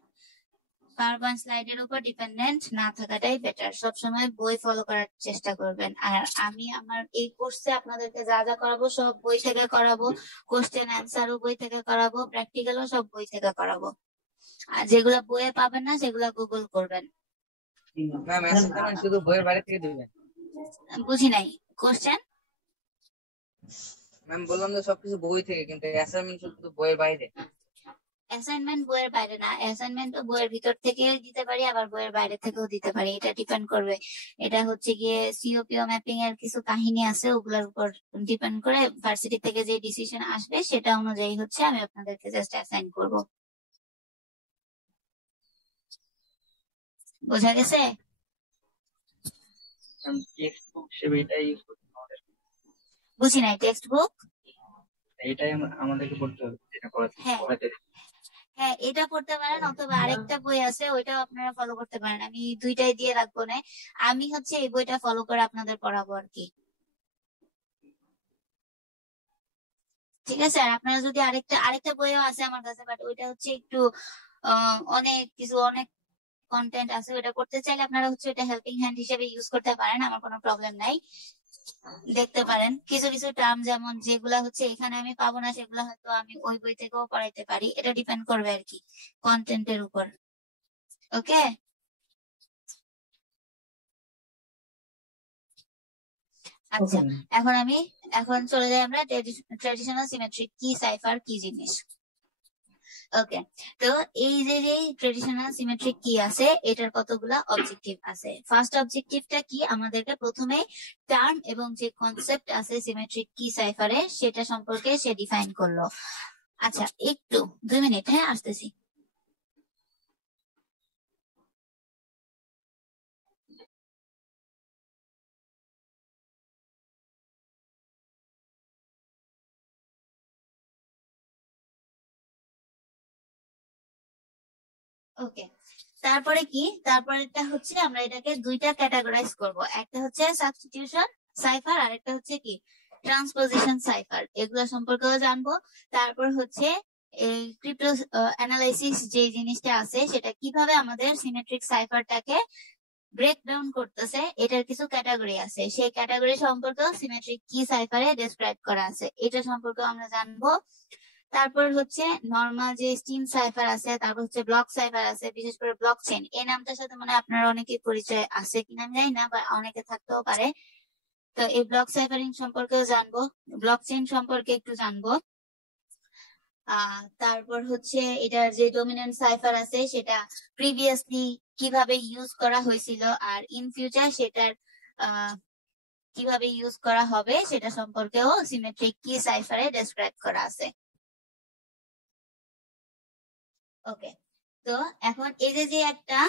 পাওয়ার পয়েন্ট স্লাইডের উপর ডিপেন্ডেন্ট না থাকাটাই বেটার। সবসময় বই ফলো করার চেষ্টা করবেন। আর আমি আমার এই কোর্সে আপনাদেরকে যা যা করাবো সব বই থেকে করাবো, কোশ্চেন অ্যান্সারও বই থেকে করাবো, প্র্যাকটিক্যালও সব বই থেকে করাবো। আর যেগুলা বইয়ে পাবেন না সেগুলা গুগল করবেন। ম্যাম অ্যাসাইনমেন্ট শুধু বইয়ের বাইরে থেকে দিবেন? বুঝি নাই কোশ্চেন। ম্যাম বললাম যে সবকিছু বই থেকে, কিন্তু অ্যাসাইনমেন্ট শুধু বইয়ের বাইরে। অ্যাসাইনমেন্ট বইয়ের বাইরে না, অ্যাসাইনমেন্ট তো বইয়ের ভিতর থেকেও দিতে পারি, আবার বইয়ের বাইরে থেকেও দিতে পারি। এটা ডিপেন্ড করবে, এটা হচ্ছে গিয়ে সিওপিও ম্যাপিং এর কিছু কাহিনী আছে, ওগুলোর উপর ডিপেন্ড করে ভার্সিটি থেকে যে ডিসিশন আসবে সেটা অনুযায়ী হচ্ছে আমি আপনাদেরকে জাস্ট অ্যাসাইন করব। বোঝা গেছে? টেক্সট বুক হিসেবে এটাই ইউজ করতে হবে, বুঝি নাই টেক্সট বুক। এটাই আমাদেরকে পড়তে হবে, যেটা হ্যাঁ পড়াতে। হ্যাঁ, এটা পড়তে পারেন, অথবা আরেকটা বই আছে ওইটাও আপনারা ফলো করতে পারেন। আমি দুইটাই দিয়ে রাখবো না, আমি হচ্ছে এই বইটা ফলো করে আপনাদের পড়াবো আর কি। ঠিক আছে? আর আপনারা যদি আরেকটা বইও আছে আমার কাছে, বাট ওইটা হচ্ছে একটু অনেক কন্টেন্ট আছে, ওটা করতে চাইলে আপনারা হচ্ছে ওটা হেল্পিং হ্যান্ড হিসেবে ইউজ করতে পারেন, আমার কোনো প্রবলেম নাই। দেখতে পারেন কিছু কিছু টার্ম যেমন যেগুলা হচ্ছে এখানে আমি পাবো না সেগুলা হয়তো আমি ওই বই থেকেও পড়াইতে পারি, এটা ডিপেন্ড করবে আর কি কন্টেন্টের উপর। ওকে, আচ্ছা এখন চলে যাই আমরা ট্রেডিশনাল সিমেট্রিক কি, সাইফার কি জিনিস। ওকে, তো এই যে ট্রেডিশনাল সিমেট্রিক কি আছে এটার কতগুলা অবজেক্টিভ আছে। ফার্স্ট অবজেক্টিভটা কি, আমাদেরকে প্রথমে টার্ম এবং যে কনসেপ্ট আছে সিমেট্রিক কি সাইফারে সেটা সম্পর্কে সে ডিফাইন করলো। আচ্ছা একটু 2 মিনিট, হ্যাঁ আসতেছি। ওকে, তারপরে কি, তারপরেটা হচ্ছে আমরা এটাকে দুইটা ক্যাটাগরাইজ করব, একটা হচ্ছে সাবস্টিটিউশন সাইফার আর একটা হচ্ছে কি ট্রান্সপোজিশন সাইফার, এগুলো সম্পর্কেও জানবো। তারপর হচ্ছে এই ক্রিপ্টো অ্যানালাইসিস যে জিনিসটা আছে সেটা কিভাবে আমাদের সিমেট্রিক সাইফারটাকে ব্রেক ডাউন করতেছে, এটার কিছু ক্যাটাগরি আছে, সেই ক্যাটাগরি সম্পর্কেও সিমেট্রিক কি সাইফারে ডেসক্রাইব করা আছে, এটা সম্পর্কেও আমরা জানবো। তারপর হচ্ছে নর্মাল যে স্টিম সাইফার আছে, তারপর হচ্ছে ব্লক সাইফার আছে, বিশেষ করে ব্লক চেইন, এই নামটার সাথে মানে আপনার অনেকের পরিচয় আছে কিনা আমি জানি না, বা অনেকে থাকতেও পারে। তো এই ব্লক সাইফারিং সম্পর্কেও জানবো, ব্লক চেইন সম্পর্কে একটু জানবো। তারপর হচ্ছে এটার যে ডমিনেন্ট সাইফার আছে সেটা প্রিভিয়াসলি কিভাবে ইউজ করা হয়েছিল, আর ইন ফিউচার সেটার কিভাবে ইউজ করা হবে সেটা সম্পর্কেও সিমেট্রিক কি সাইফারে ডেসক্রাইব করা আছে। ওকে, তো এখন এই যে একটা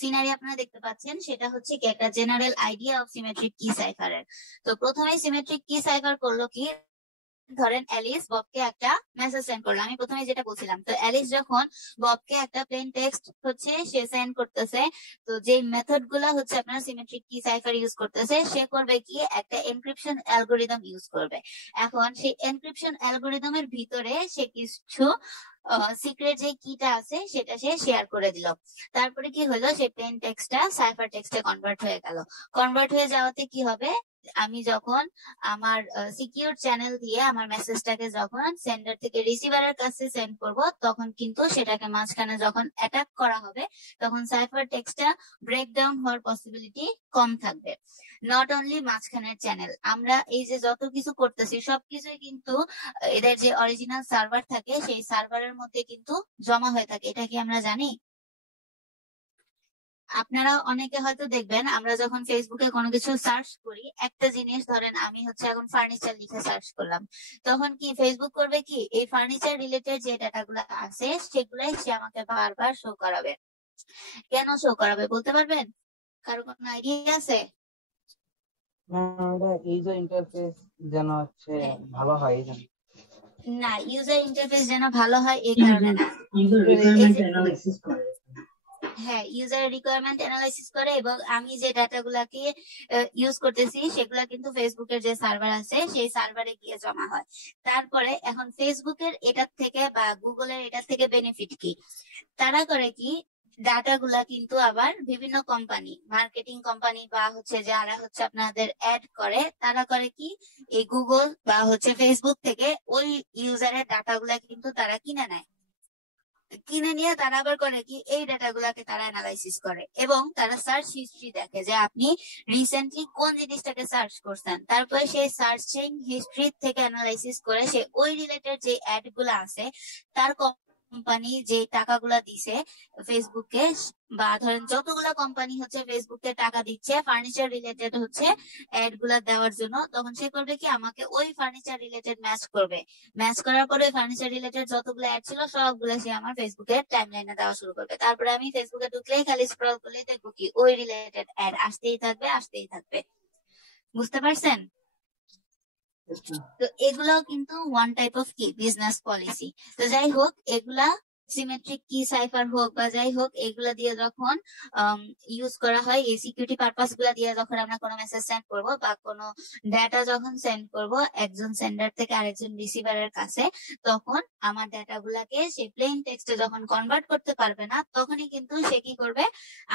সিনারি আপনারা দেখতে পাচ্ছেন সেটা হচ্ছে কি একটা জেনারেল আইডিয়া অফ সিমেট্রিক কি সাইফারের। তো প্রথমে সিমেট্রিক কি সাইফার করলো কি, ধরেন অ্যালিস ববকে একটা মেসেজ সেন্ড করলো, আমি প্রথমে যেটা বলছিলাম। তো অ্যালিস যখন ববকে একটা প্লেন টেক্সট হচ্ছে সে সেন্ড করতেছে, তো যে মেথড গুলা হচ্ছে আপনার সিমেট্রিক কি সাইফার ইউজ করতেছে, সে করবে কি একটা এনক্রিপশন অ্যালগোরিদম ইউজ করবে। এখন সেই এনক্রিপশন অ্যালগোরিদমের ভিতরে সে কিছু সিক্রেট যে কিটা আছে সেটা সে শেয়ার করে দিল। তারপরে কি হলো, সেই প্লেন টেক্সটটা সাইফার টেক্সটে কনভার্ট হয়ে গেল। কনভার্ট হয়ে যাওয়াতে কি হবে, আমি যখন আমার সিকিউর চ্যানেল দিয়ে আমার মেসেজটাকে যখন সেন্ডার থেকে রিসিভারের কাছে সেন্ড করব, তখন কিন্তু সেটাকে মাঝখানে যখন অ্যাটাক করা হবে তখন সাইফার টেক্সটটা ব্রেকডাউন হওয়ার পসিবিলিটি কম থাকবে। নট অনলি মাঝখানের চ্যানেল, আমরা এই যে যত কিছু করতেছি সবকিছুই কিন্তু এদের যে অরিজিনাল সার্ভার থাকে সেই সার্ভারের মধ্যে কিন্তু জমা হয়ে থাকে, এটা কি আমরা জানি? আপনারা অনেকে হয়তো দেখবেন আমরা যখন ফেসবুকে কোনো কিছু সার্চ করি, একটা জিনিস ধরেন আমি হচ্ছে এখন ফার্নিচার লিখে সার্চ করলাম, তখন কি ফেসবুক করবে কি এই ফার্নিচার রিলেটেড যে ডাটাগুলো আছে সেগুলাই সে আমাকে বারবার শো করাবে। কেন শো করাবে বলতে পারবেন? কারো কোনো আইডিয়া আছে? ইউজার ইন্টারফেস যেন হচ্ছে ভালো হয় এই জন্য। না, ইউজার ইন্টারফেস যেন ভালো হয় এই কারণে না। ইউজার এই রিকোয়ারমেন্ট যে অ্যানালাইসিস করে। হ্যাঁ, ইউজার রিকোয়ারমেন্ট অ্যানালাইসিস করে এবং আমি যে ডাটাগুলাকে ইউজ করতেছি সেগুলা কিন্তু ফেসবুকের যে সার্ভার আছে সেই সার্ভারে গিয়ে জমা হয়। তারপরে এখন ফেসবুকের এটার থেকে বা গুগলের এটার থেকে বেনিফিট কি, তারা করে কি ডাটাগুলা কিন্তু আবার বিভিন্ন কোম্পানি, মার্কেটিং কোম্পানি বা হচ্ছে যারা হচ্ছে আপনাদের অ্যাড করে, তারা করে কি এই গুগল বা হচ্ছে ফেসবুক থেকে ওই ইউজারের ডাটাগুলা কিন্তু তারা কিনে নেয়। কিনে নিয়ে তারা আবার করে কি এই ডাটাগুলাকে তারা অ্যানালাইসিস করে এবং তারা সার্চ হিস্ট্রি দেখে যে আপনি রিসেন্টলি কোন জিনিসটাকে সার্চ করছেন, তারপরে সেই সার্চিং হিস্ট্রি থেকে অ্যানালাইসিস করে সে ওই রিলেটেড যে অ্যাড গুলা আছে তার কোম্পানি যে টাকাগুলা দিছে ফেসবুকে, বা ধরেন যতগুলা কোম্পানি হচ্ছে ফেসবুকে টাকা দিচ্ছে ফার্নিচার রিলেটেড হচ্ছে অ্যাড গুলা দেওয়ার জন্য, তখন সে করবে কি আমাকে ওই ফার্নিচার রিলেটেড ম্যাচ করবে। ম্যাচ করার পরে ফার্নিচার রিলেটেড যতগুলো অ্যাড ছিল সবগুলো সে আমার ফেসবুকের টাইমলাইনে দেওয়া শুরু করবে। তারপরে আমি ফেসবুকে ঢুকলেই খালি স্ক্রল করলেই দেখবো কি ওই রিলেটেড অ্যাড আসতেই থাকবে আসতেই থাকবে। বুঝতে পারছেন? তো এগুলাও কিন্তু ওয়ান টাইপ অফ কি বিজনেস পলিসি। তো যাই হোক, এগুলা সিমেট্রিক কি সাইফার হোক বা যাই হোক, এগুলা দিয়ে যখন ইউজ করা হয়, এই সিকিউরিটি পারপাস গুলা দিয়ে যখন আমরা কোনো মেসেজ সেন্ড করব বা কোনো ডাটা যখন সেন্ড করব একজন সেন্ডার থেকে আরেকজন রিসিভারের কাছে, তখন আমার ডাটা গুলাকে সে প্লেন টেক্সটে যখন কনভার্ট করতে পারবে না, তখনই কিন্তু সে কি করবে,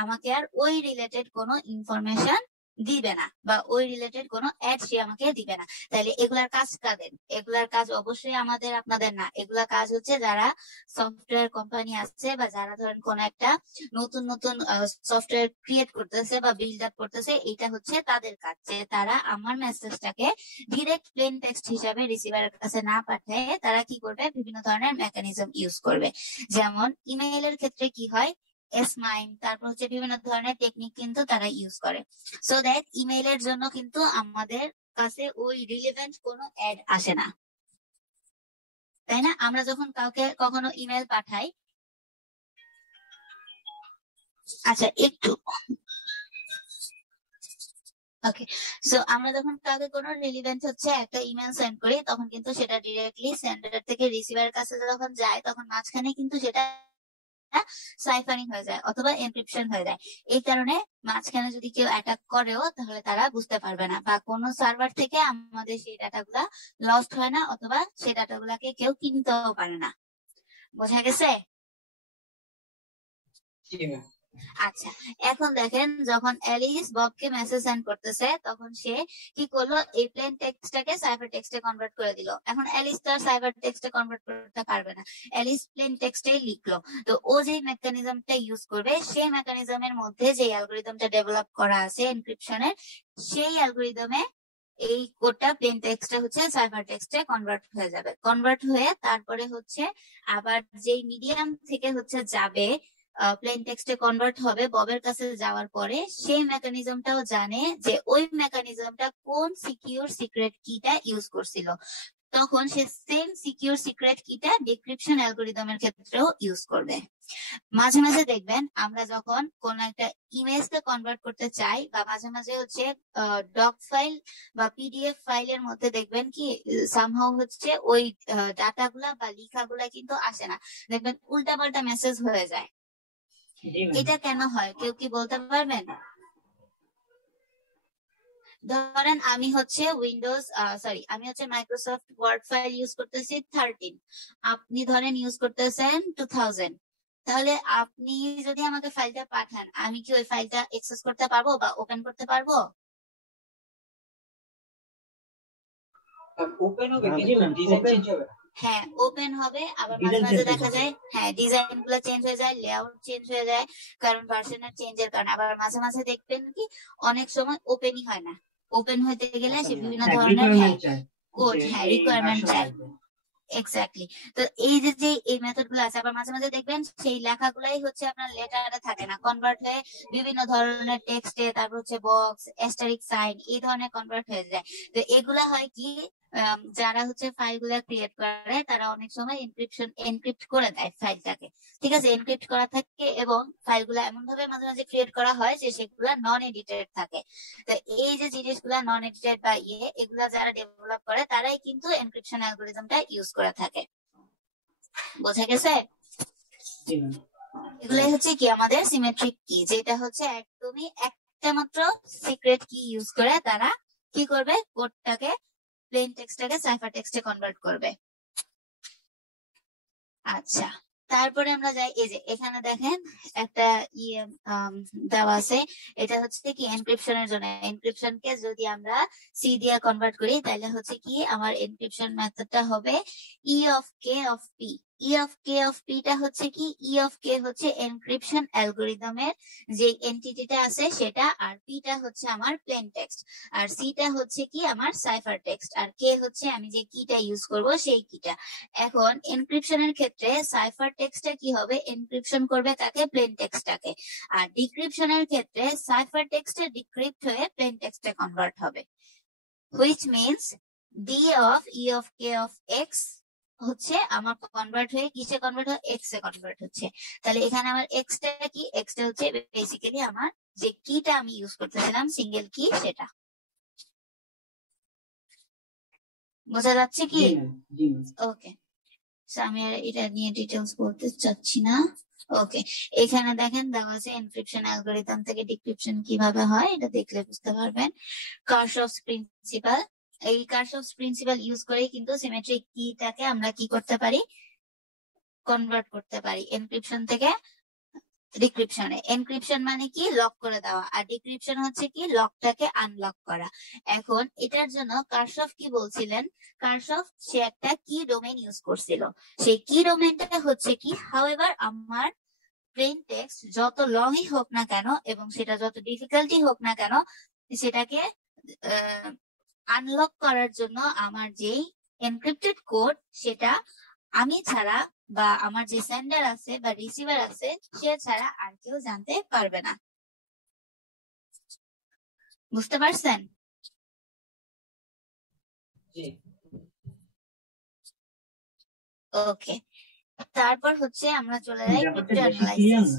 আমাকে আর ওই রিলেটেড কোনো ইনফরমেশন দিবে না বা ওই রিলেটেড কোনো অ্যাড সে আমাকে দিবে না। তাহলে এগুলার কাজ কাদের? এগুলার কাজ অবশ্যই আমাদের আপনাদের না, এগুলার কাজ হচ্ছে যারা সফটওয়্যার কোম্পানি আছে বা যারা ধরেন কোন একটা নতুন নতুন সফটওয়্যার ক্রিয়েট করতেছে বা বিল্ড আপ করতেছে, এটা হচ্ছে তাদের কাজ যে তারা আমার মেসেজটাকে ডিরেক্ট প্লেন টেক্সট হিসাবে রিসিভারের কাছে না পাঠায় তারা কি করবে, বিভিন্ন ধরনের মেকানিজম ইউজ করবে। যেমন ইমেইলের ক্ষেত্রে কি হয়, এসমাইন, তারপর হচ্ছে বিভিন্ন ধরনের টেকনিক কিন্তু তারা ইউজ করে, সো দ্যাট ইমেইলের জন্য কিন্তু আমাদের কাছে ওই রিলেভেন্ট কোনো অ্যাড আসে না, তাই না? আমরা যখন কাউকে কখনো ইমেল পাঠাই, আচ্ছা একটু ওকে, সো আমরা যখন কাউকে কোনো রিলেভেন্ট হচ্ছে একটা ইমেল সেন্ড করি, তখন কিন্তু সেটা ডিরেক্টলি সেন্ডার থেকে রিসিভারের কাছে যখন যায়, তখন মাঝখানে কিন্তু সেটা সাইফারিং হয়ে যায় অথবা এনক্রিপশন হয়ে যায়। এই কারণে মাঝখানে যদি কেউ অ্যাটাক করেও তাহলে তারা বুঝতে পারবে না বা কোনো সার্ভার থেকে আমাদের সেই ডাটাগুলা লস্ট হয় না অথবা সেই ডাটাগুলাকে কেউ কিনতেও পারে না। বোঝা গেছে? জি ম্যাম। আচ্ছা, এখন দেখেন যখন অ্যালিস ববকে মেসেজ সেন্ড করতেছে তখন সে কি করলো, এই প্লেন টেক্সটটাকে সাইফার টেক্সটে কনভার্ট করে দিল। এখন অ্যালিস তো আর সাইফার টেক্সটে কনভার্ট করতে পারবে না, অ্যালিস প্লেন টেক্সটেই লিখলো। তো ও যে মেকানিজমটা ইউজ করবে সেই মেকানিজমের মধ্যে যে অ্যালগরিদমটা ডেভেলপ করা আছে এনক্রিপশনের, সেই অ্যালগরিদমে এই কোডটা প্লেন টেক্সটে হচ্ছে সাইফার টেক্সটে কনভার্ট হয়ে যাবে। কনভার্ট হয়ে তারপরে হচ্ছে আবার যেই মিডিয়াম থেকে হচ্ছে যাবে প্লেন টেক্সটে কনভার্ট হবে, ববের কাছে যাওয়ার পরে সেই মেকানিজমটাও জানে যে ওই মেকানিজমটা কোন সিকিউর সিক্রেট কিটা ইউজ করছিল, তখন সে সেম সিকিউর সিক্রেট কিটা ডিক্রিপশন অ্যালগরিদমের ক্ষেত্রেও ইউজ করবে। মাঝে মাঝে দেখবেন আমরা যখন কোন একটা ইমেজকে কনভার্ট করতে চাই বা মাঝে মাঝে হচ্ছে ডক ফাইল বা পিডিএফ ফাইলের মধ্যে দেখবেন কি সামহাউ হচ্ছে ওই ডাটাগুলা বা লেখাগুলা কিন্তু আসে না, দেখবেন উল্টাপাল্টা মেসেজ হয়ে যায়। জি ম্যাম। এটা কেন হয় কেউ কি বলতে পারবেন? ধরেন আমি হচ্ছে আমি হচ্ছে মাইক্রোসফট ওয়ার্ড ফাইল ইউজ করতেছি 13, আপনি ধরেন ইউজ করতেছেন 2000, তাহলে আপনি যদি আমাকে ফাইলটা পাঠান আমি কি ওই ফাইলটা অ্যাক্সেস করতে পারবো বা ওপেন করতে পারবো? ওপেন হবে জি কিন্তু ম্যাম, ডিজাইন ওপেন চেঞ্জ হবে না। হ্যাঁ, ওপেন হবে, আবার মাঝে ডিজাইন মাঝে চেঞ্জ দেখা যায় হ্যাঁ ডিজাইন গুলো চেঞ্জ হয়ে যায়, লেআউট চেঞ্জ হয়ে যায়, কারণ ভার্সনের চেঞ্জের কারণে। আবার মাঝে মাঝে দেখবেন কি অনেক সময় ওপেনই হয় না, ওপেন হইতে গেলে সে বিভিন্ন ধরনের রিকোয়ারমেন্ট চাই কোড যে এই রিকোয়ারমেন্ট ভার্সন চায়। লাগবে। এক্স্যাক্টলি। তো এই যে এই মেথড গুলো আছে, আবার মাঝে মাঝে দেখবেন সেই লেখাগুলাই হচ্ছে আপনার লেটারে থাকে না, কনভার্ট হয়ে বিভিন্ন ধরনের টেক্সটে, তারপর হচ্ছে বক্স, অ্যাস্টারিক সাইন, এই ধরনের কনভার্ট হয়ে যায়। তো এগুলা হয় কি যারা হচ্ছে ফাইলগুলা ক্রিয়েট করে তারা অনেক সময় এনক্রিপ্ট করে দেয় ফাইলটাকে। ঠিক আছে, এনক্রিপ্ট করা থাকে এবং ফাইলগুলো এমন ভাবে মাঝে মাঝে ক্রিয়েট করা হয় যে সেগুলা নন এডিটেড থাকে। তো এই যে জিনিসগুলা নন এডিটেড বা এগুলা যারা ডেভেলপ করে তারাই কিন্তু এনক্রিপশন অ্যালগোরিদমটা ইউজ করে থাকে। বোঝা গেছে? জি ম্যাম। এগুলাই হচ্ছে কি আমাদের সিমেট্রিক কি, যেটা হচ্ছে একদমই একটা মাত্র সিক্রেট কি ইউজ করে তারা কি করবে, কোডটাকে প্লেন টেক্সটটাকে সাইফার টেক্সটে কনভার্ট করবে। আচ্ছা, তারপরে আমরা যাই, এই যে এখানে দেখেন একটা ইয়ে দেওয়া আছে, এটা হচ্ছে কি এনক্রিপশনের জন্য। এনক্রিপশনকে যদি আমরা সি দিয়ে কনভার্ট করি তাহলে হচ্ছে কি আমার এনক্রিপশন মেথডটা হবে ই of K of P. E of K of P টা হচ্ছে কি, ই অফ কে হচ্ছে এনক্রিপশন অ্যালগোরিদমের যে এন্টিটিটা আছে সেটা, আর পি টা হচ্ছে আমার প্লেন টেক্সট, আর সি টা হচ্ছে কি আমার সাইফার টেক্সট, আর কে হচ্ছে আমি যে কিটা ইউজ করব সেই কিটা। এখন এনক্রিপশনের ক্ষেত্রে সাইফার টেক্সটে কি হবে, এনক্রিপশন করবে তাকে প্লেন টেক্সটটাকে, আর ডিক্রিপশনের ক্ষেত্রে সাইফার টেক্সটে ডিক্রিপ্ট হয়ে প্লেন টেক্সটে কনভার্ট হবে। Which means D of E of K of x হচ্ছে আমার কনভার্ট হয়ে কিসে কনভার্ট হয়, এক্স এ কনভার্ট হচ্ছে। তাহলে এখানে আমার এক্সটা কি, এক্সটা হচ্ছে বেসিক্যালি আমার যে কিটা আমি ইউজ করতেছিলাম সিঙ্গেল কি সেটা। বোঝা যাচ্ছে কি? জি ম্যাম। জি ম্যাম। ওকে, আমি আর এটা নিয়ে ডিটেলস বলতে চাচ্ছি না। ওকে, এখানে দেখেন দেওয়া আছে এনক্রিপশন অ্যালগোরিদম থেকে ডিক্রিপশন কিভাবে হয়, এটা দেখলে বুঝতে পারবেন। কারশফস প্রিন্সিপাল, এই কারশফস প্রিন্সিপাল ইউজ করেই কিন্তু সিমেট্রিক কিটাকে আমরা কি করতে পারি, কনভার্ট করতে পারি এনক্রিপশন থেকে ডিক্রিপশনে। এনক্রিপশন মানে কি, লক করে দেওয়া, আর ডিক্রিপশন হচ্ছে কি লকটাকে আনলক করা। এখন এটার জন্য কারশফ কি বলছিলেন, কারশফ সে একটা কি ডোমেইন ইউজ করছিল, সেই কি ডোমেইনটা হচ্ছে কি, হাউএভার আমার প্লেন টেক্সট যত লংই হোক না কেন এবং সেটা যত ডিফিকাল্টি হোক না কেন, সেটাকে আনলক করার জন্য আমার যেই এনক্রিপ্টেড কোড সেটা আমি ছাড়া বা আমার যে সেন্ডার আছে বা রিসিভার আছে সে ছাড়া আর কেউ জানতে পারবে না। বুঝতে পারছেন? জি। ওকে, তারপর হচ্ছে আমরা চলে যাই ব্যাপারটা ক্রিপ্টো বেশি ক্লিয়ার অ্যানালাইসিস।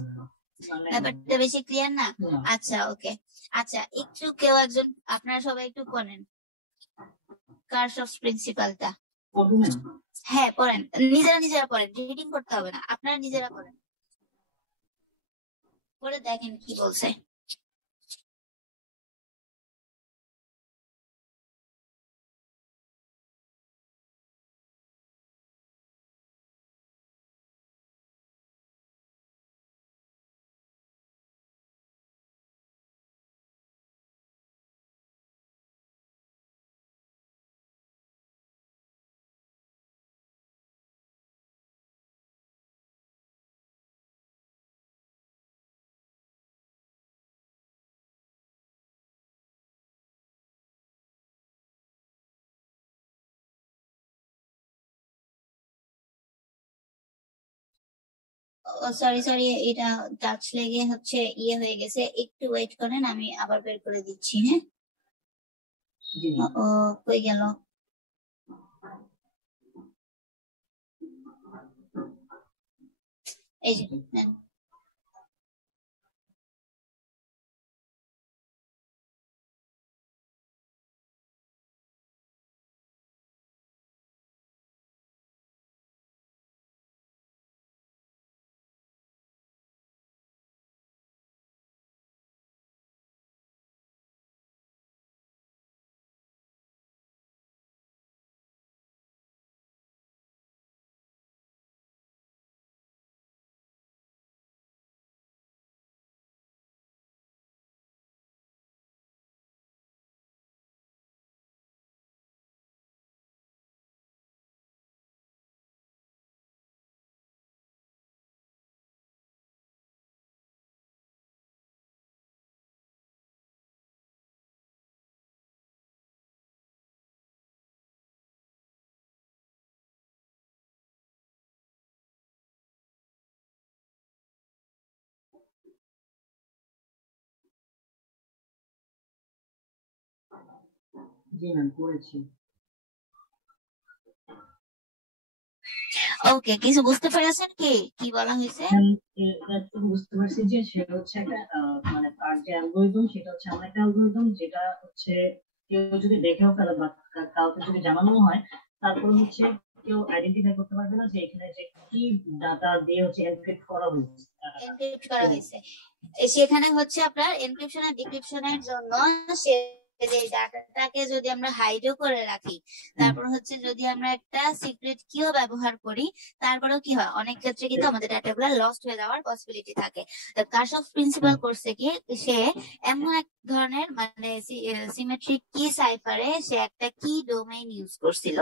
না মানে ব্যাপারটা বেশি ক্লিয়ার না? না। আচ্ছা ওকে, আচ্ছা একটু কেউ একজন, আপনারা সবাই একটু পড়েন কারশফস প্রিন্সিপালটা। পড়বো ম্যাম? হ্যাঁ পড়েন, নিজেরা নিজেরা পড়েন, রিডিং করতে হবে না, আপনারা নিজেরা পড়েন, পড়ে দেখেন কি বলছে। ও সরি সরি, এটা টাচ লেগে হচ্ছে ইয়ে হয়ে গেছে, একটু ওয়েট করেন আমি আবার বের করে দিচ্ছি। হ্যাঁ, জি ম্যাম। ও কই গেল, এই যে নেন। জি ম্যাম করেছি। ওকে, কিছু বুঝতে পেরেছেন কি কি বলা হয়েছে? এতটুকু বুঝতে পারছি যে সেটা হচ্ছে একটা মানে তার যে অ্যালগোরিদম সেটা হচ্ছে এমন একটা অ্যালগোরিদম যেটা হচ্ছে কেউ যদি দেখেও ফেলে বা কাউকে যদি জানানো হয় তারপর হচ্ছে কেউ আইডেন্টিফাই করতে পারবে না যে এখানে যে কি ডাটা দিয়ে হচ্ছে এনক্রিপ্ট করা হয়েছে ডাটাটা। এনক্রিপ্ট করা হয়েছে। সেখানে হচ্ছে আপনার এনক্রিপশন আর ডিক্রিপশনের জন্য সে যে ডাটাটাকে যদি আমরা হাইডও করে রাখি, তারপর হচ্ছে যদি আমরা একটা সিক্রেট কিও ব্যবহার করি, তারপরেও কি হয়, অনেক ক্ষেত্রে কিন্তু আমাদের ডাটাগুলো লস্ট হয়ে যাওয়ার পসিবিলিটি থাকে। তো কার্শফ প্রিন্সিপাল করছে কি, সে এমন এক ধরনের মানে সিমেট্রিক কি সাইফারে সে একটা কি ডোমেইন ইউজ করছিল,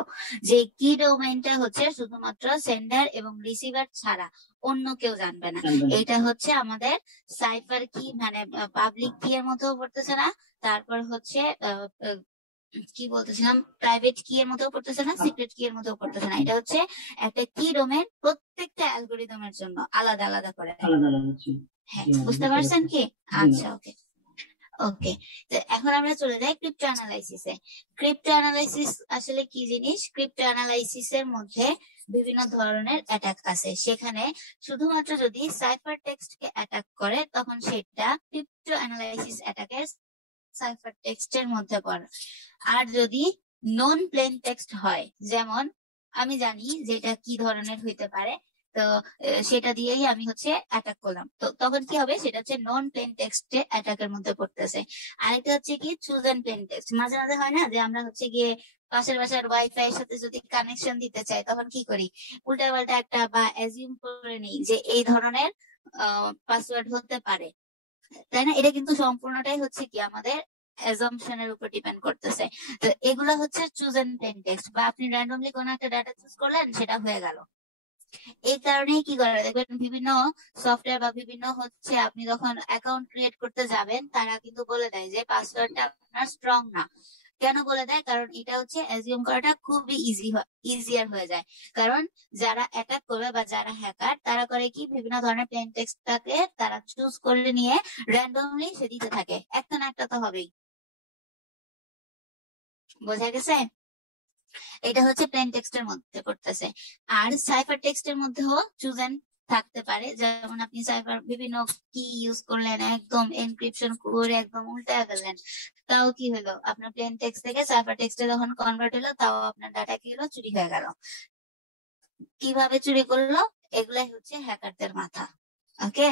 যে কি ডোমেইনটা হচ্ছে শুধুমাত্র সেন্ডার এবং রিসিভার ছাড়া অন্য কেউ জানবে না। এটা হচ্ছে আমাদের সাইফার কি মানে পাবলিক কি এর মধ্যেও পড়তেছে না, তারপর হচ্ছে কি বলতেছিলাম, প্রাইভেট কি এর মধ্যেও পড়তেছে না, সিক্রেট কি এর মধ্যেও পড়তেছে না। এটা হচ্ছে একটা কি ডোমেন প্রত্যেকটা অ্যালগোরিদমের জন্য আলাদা আলাদা করে। আলাদা আলাদা হচ্ছে। হ্যাঁ, বুঝতে পারছেন কি? আচ্ছা, ওকে ওকে। তো এখন আমরা চলে যাই ক্রিপ্টো অ্যানালাইসিসে। ক্রিপ্টো অ্যানালাইসিস আসলে কি জিনিস? ক্রিপ্টো অ্যানালাইসিস এর মধ্যে বিভিন্ন ধরনের অ্যাটাক আছে। সেখানে শুধুমাত্র যদি সাইফার টেক্সট কে অ্যাটাক করে তখন সেটা ক্রিপ্টো অ্যানালাইসিস অ্যাটাকের সাইফার টেক্সটের মধ্যে পড়ে। আর যদি নন প্লেন টেক্সট হয়, যেমন আমি জানি যে এটা কি ধরনের হইতে পারে, তো সেটা দিয়েই আমি হচ্ছে অ্যাটাক করলাম, তো তখন কি হবে, সেটা হচ্ছে নন প্লেন টেক্সটে অ্যাটাকের মধ্যে পড়তেছে। আরেকটা হচ্ছে কি চুজেন প্লেন টেক্সট। মাঝে মাঝে হয় না যে আমরা হচ্ছে গিয়ে পাশের বাসার ওয়াইফাই এর সাথে যদি কানেকশন দিতে চাই তখন কি করি, উল্টা পাল্টা একটা বা অ্যাজিউম করে নিই যে এই ধরনের পাসওয়ার্ড হতে পারে, তাই না? এটা কিন্তু সম্পূর্ণটাই হচ্ছে কি আমাদের অ্যাজাম্পশনের উপর ডিপেন্ড করতেছে। তো এগুলা হচ্ছে চুজেন প্লেন টেক্সট, বা আপনি র্যান্ডমলি কোন একটা ডাটা চুজ করলেন, সেটা হয়ে গেল। এই কারণেই কি করে দেখবেন বিভিন্ন সফটওয়্যার বা বিভিন্ন হচ্ছে আপনি যখন অ্যাকাউন্ট ক্রিয়েট করতে যাবেন তারা কিন্তু বলে দেয় যে পাসওয়ার্ডটা আপনার স্ট্রং না। কেন বলে দেয়? কারণ এটা হচ্ছে অ্যাজিউম করাটা খুবই ইজিয়ার হয়ে যায়। কারণ যারা অ্যাটাক করবে বা যারা হ্যাকার তারা করে কি, বিভিন্ন ধরনের প্লেন টেক্সটটাকে তারা চুজ করে নিয়ে র্যান্ডমলি সে দিতে থাকে, একটা না একটা তো হবেই। বোঝা গেছে? এটা হচ্ছে প্লেন টেক্সটের মধ্যে করতেছে। আর সাইফার টেক্সটের মধ্যেও চুজেন থাকতে পারে, যেমন আপনি সাইফার বিভিন্ন কি ইউজ করলেন, একদম এনক্রিপশন করে একদম উল্টায় ফেললেন, তাও কি হলো, আপনার প্লেন টেক্সট থেকে সাইফার টেক্সটে যখন কনভার্ট হলো তাও আপনার ডাটা কি হলো, চুরি হয়ে গেল। কিভাবে চুরি করলো? এগুলাই হচ্ছে হ্যাকারদের মাথা। ওকে,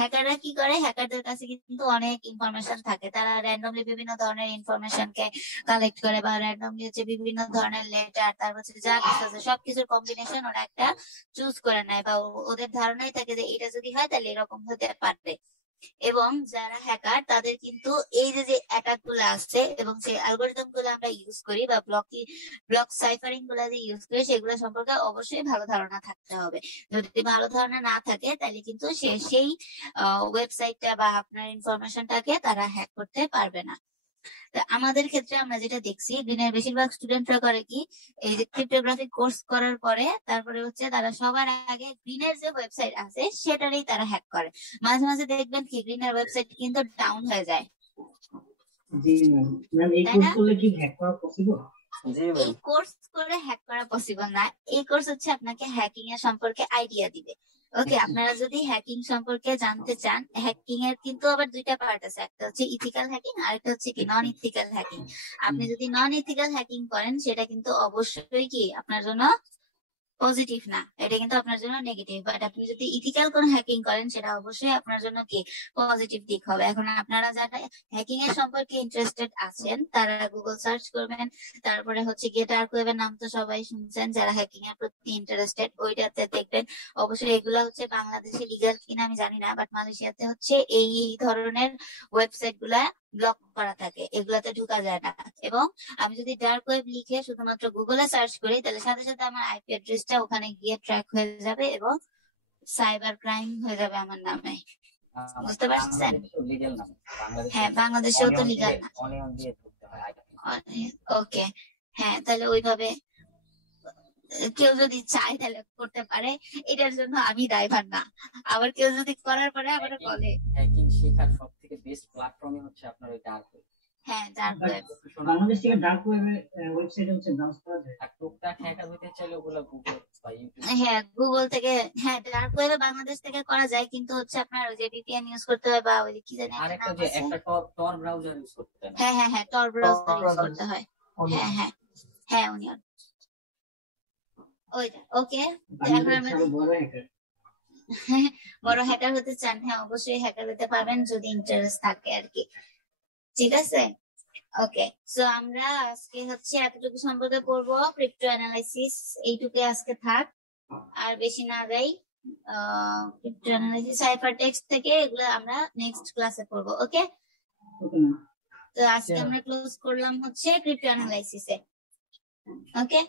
হ্যাকাররা কি করে, হ্যাকারদের কাছে কিন্তু অনেক ইনফরমেশন থাকে, তারা র্যান্ডমলি বিভিন্ন ধরনের ইনফরমেশন কে কালেক্ট করে, বা র্যান্ডমলি হচ্ছে বিভিন্ন ধরনের লেটার, তারপর হচ্ছে যা কিছু আছে সবকিছুর কম্বিনেশন ওরা একটা চুজ করে নেয়, বা ওদের ধারণাই থাকে যে এটা যদি হয় তাহলে এরকম হতে পারবে। এবং যারা হ্যাকার তাদের কিন্তু এই যে যে অ্যাটাক গুলো আসছে এবং যে অ্যালগোরিদম গুলো আমরা ইউজ করি বা ব্লক সাইফারিং গুলো যে ইউজ করি সেগুলো সম্পর্কে অবশ্যই ভালো ধারণা থাকতে হবে। যদি ভালো ধারণা না থাকে তাহলে কিন্তু সেই ওয়েবসাইটটা বা আপনার ইনফরমেশনটাকে তারা হ্যাক করতে পারবে না। আমাদের ক্ষেত্রে আমরা যেটা দেখছি, গ্রিনের বেশিরভাগ স্টুডেন্টরা করে কি, এই যে ক্রিপ্টোগ্রাফি কোর্স করার পরে তারপরে হচ্ছে তারা সবার আগে গ্রিনের যে ওয়েবসাইট আছে সেটারই তারা হ্যাক করে। মাঝে মাঝে দেখবেন কি গ্রিনের ওয়েবসাইট কিন্তু ডাউন হয়ে যায়, জি ম্যাম, এই কোর্স করলে কি হ্যাক করা পসিবল? এই কোর্স করে হ্যাক করা পসিবল না। এই কোর্স হচ্ছে আপনাকে হ্যাকিং এর সম্পর্কে আইডিয়া দিবে। ওকে, আপনারা যদি হ্যাকিং সম্পর্কে জানতে চান, হ্যাকিং এর কিন্তু আবার দুইটা পার্ট আছে, একটা হচ্ছে ইথিক্যাল হ্যাকিং আর একটা হচ্ছে কি নন ইথিক্যাল হ্যাকিং। আপনি যদি নন ইথিক্যাল হ্যাকিং করেন সেটা কিন্তু অবশ্যই কি আপনার জন্য পজিটিভ না, এটা কিন্তু আপনার জন্য নেগেটিভ। বাট আপনি যদি ইথিক্যাল কোনো হ্যাকিং করেন সেটা অবশ্যই আপনার জন্য কি পজিটিভ দিক হবে। এখন আপনারা যারা হ্যাকিং এর সম্পর্কে ইন্টারেস্টেড আছেন তারা গুগল সার্চ করবেন, তারপরে হচ্ছে গিয়ে ডার্ক ওয়েবের নাম তো সবাই শুনছেন, যারা হ্যাকিং এর প্রতি ইন্টারেস্টেড ওইটাতে দেখবেন। অবশ্যই এগুলা হচ্ছে বাংলাদেশে লিগাল কিনা আমি জানি না, বাট মালয়েশিয়াতে হচ্ছে এই ধরনের ওয়েবসাইট গুলা ব্লক করা থাকে, এগুলাতে ঢুকা যায় না। এবং আমি যদি ডার্ক ওয়েব লিখে শুধুমাত্র গুগলে সার্চ করি তাহলে সাথে সাথে আমার আইপি অ্যাড্রেসটা ওখানে গিয়ে ট্র্যাক হয়ে যাবে এবং সাইবার ক্রাইম হয়ে যাবে আমার নামে। বুঝতে পারছেন? হ্যাঁ, বাংলাদেশেও তো লিগাল না। ওকে, হ্যাঁ, তাহলে ওইভাবে কেউ যদি চায় তাহলে করতে পারে, এটার জন্য আমি ড্রাইভার না। আবার কেউ যদি করার পরে আবার বলে, হ্যাকিং শেখার সবথেকে বেস্ট প্ল্যাটফর্মই হচ্ছে আপনার ওই ডার্ক ওয়েব। হ্যাঁ ডার্ক But ওয়েব। বাংলাদেশ থেকে ডার্ক ওয়েবসাইট হচ্ছে ব্রাউজ করা যায়। আর টুকটাক হ্যাকার হতে চাইলে ওগুলো গুগল বা ইউটিউব। হ্যাঁ গুগল থেকে, হ্যাঁ ডার্ক ওয়েবে বাংলাদেশ থেকে করা যায়, কিন্তু হচ্ছে আপনার ওই যে VPN ইউজ করতে হয়, বা ওই যে কি জানি একটা আরেকটা নাম যে আছে। একটা টর ব্রাউজার ইউজ করতে হয় না? হ্যাঁ টর ব্রাউজার ইউজ করতে হয়। হ্যাঁ অনিয়ন ওইটা। ওকে, এখন বাংলাদেশ আমরা আরো বড় হ্যাকার। বড় হ্যাকার হতে চান, হ্যাঁ অবশ্যই হ্যাকার হতে পারবেন যদি ইন্টারেস্ট থাকে আর কি। ঠিক আছে, ওকে। সো আমরা আজকে হচ্ছে এতটুকু সম্পর্কে পড়বো, ক্রিপ্টো অ্যানালাইসিস এইটুকু আজকে থাক, আর বেশি না যাই। ক্রিপ্টো অ্যানালাইসিস সাইফার টেক্সট থেকে এগুলো আমরা নেক্সট ক্লাসে পড়বো। ওকে, ওকে ম্যাম। তো আজকে আমরা ক্লোজ করলাম হচ্ছে ক্রিপ্টো অ্যানালাইসিসে। ওকে,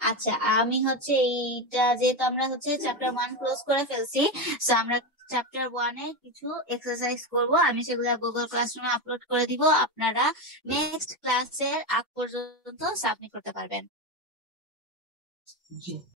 আচ্ছা আমি হচ্ছে এইটা যেহেতু আমরা হচ্ছে চ্যাপ্টার 1 ক্লোজ করে ফেলছি, সো আমরা চ্যাপ্টার 1 এ কিছু এক্সারসাইজ করব, আমি সেগুলো গুগল ক্লাসরুমে আপলোড করে দিব, আপনারা নেক্সট ক্লাসের আগ পর্যন্ত সাবমিট করতে পারবেন। জি।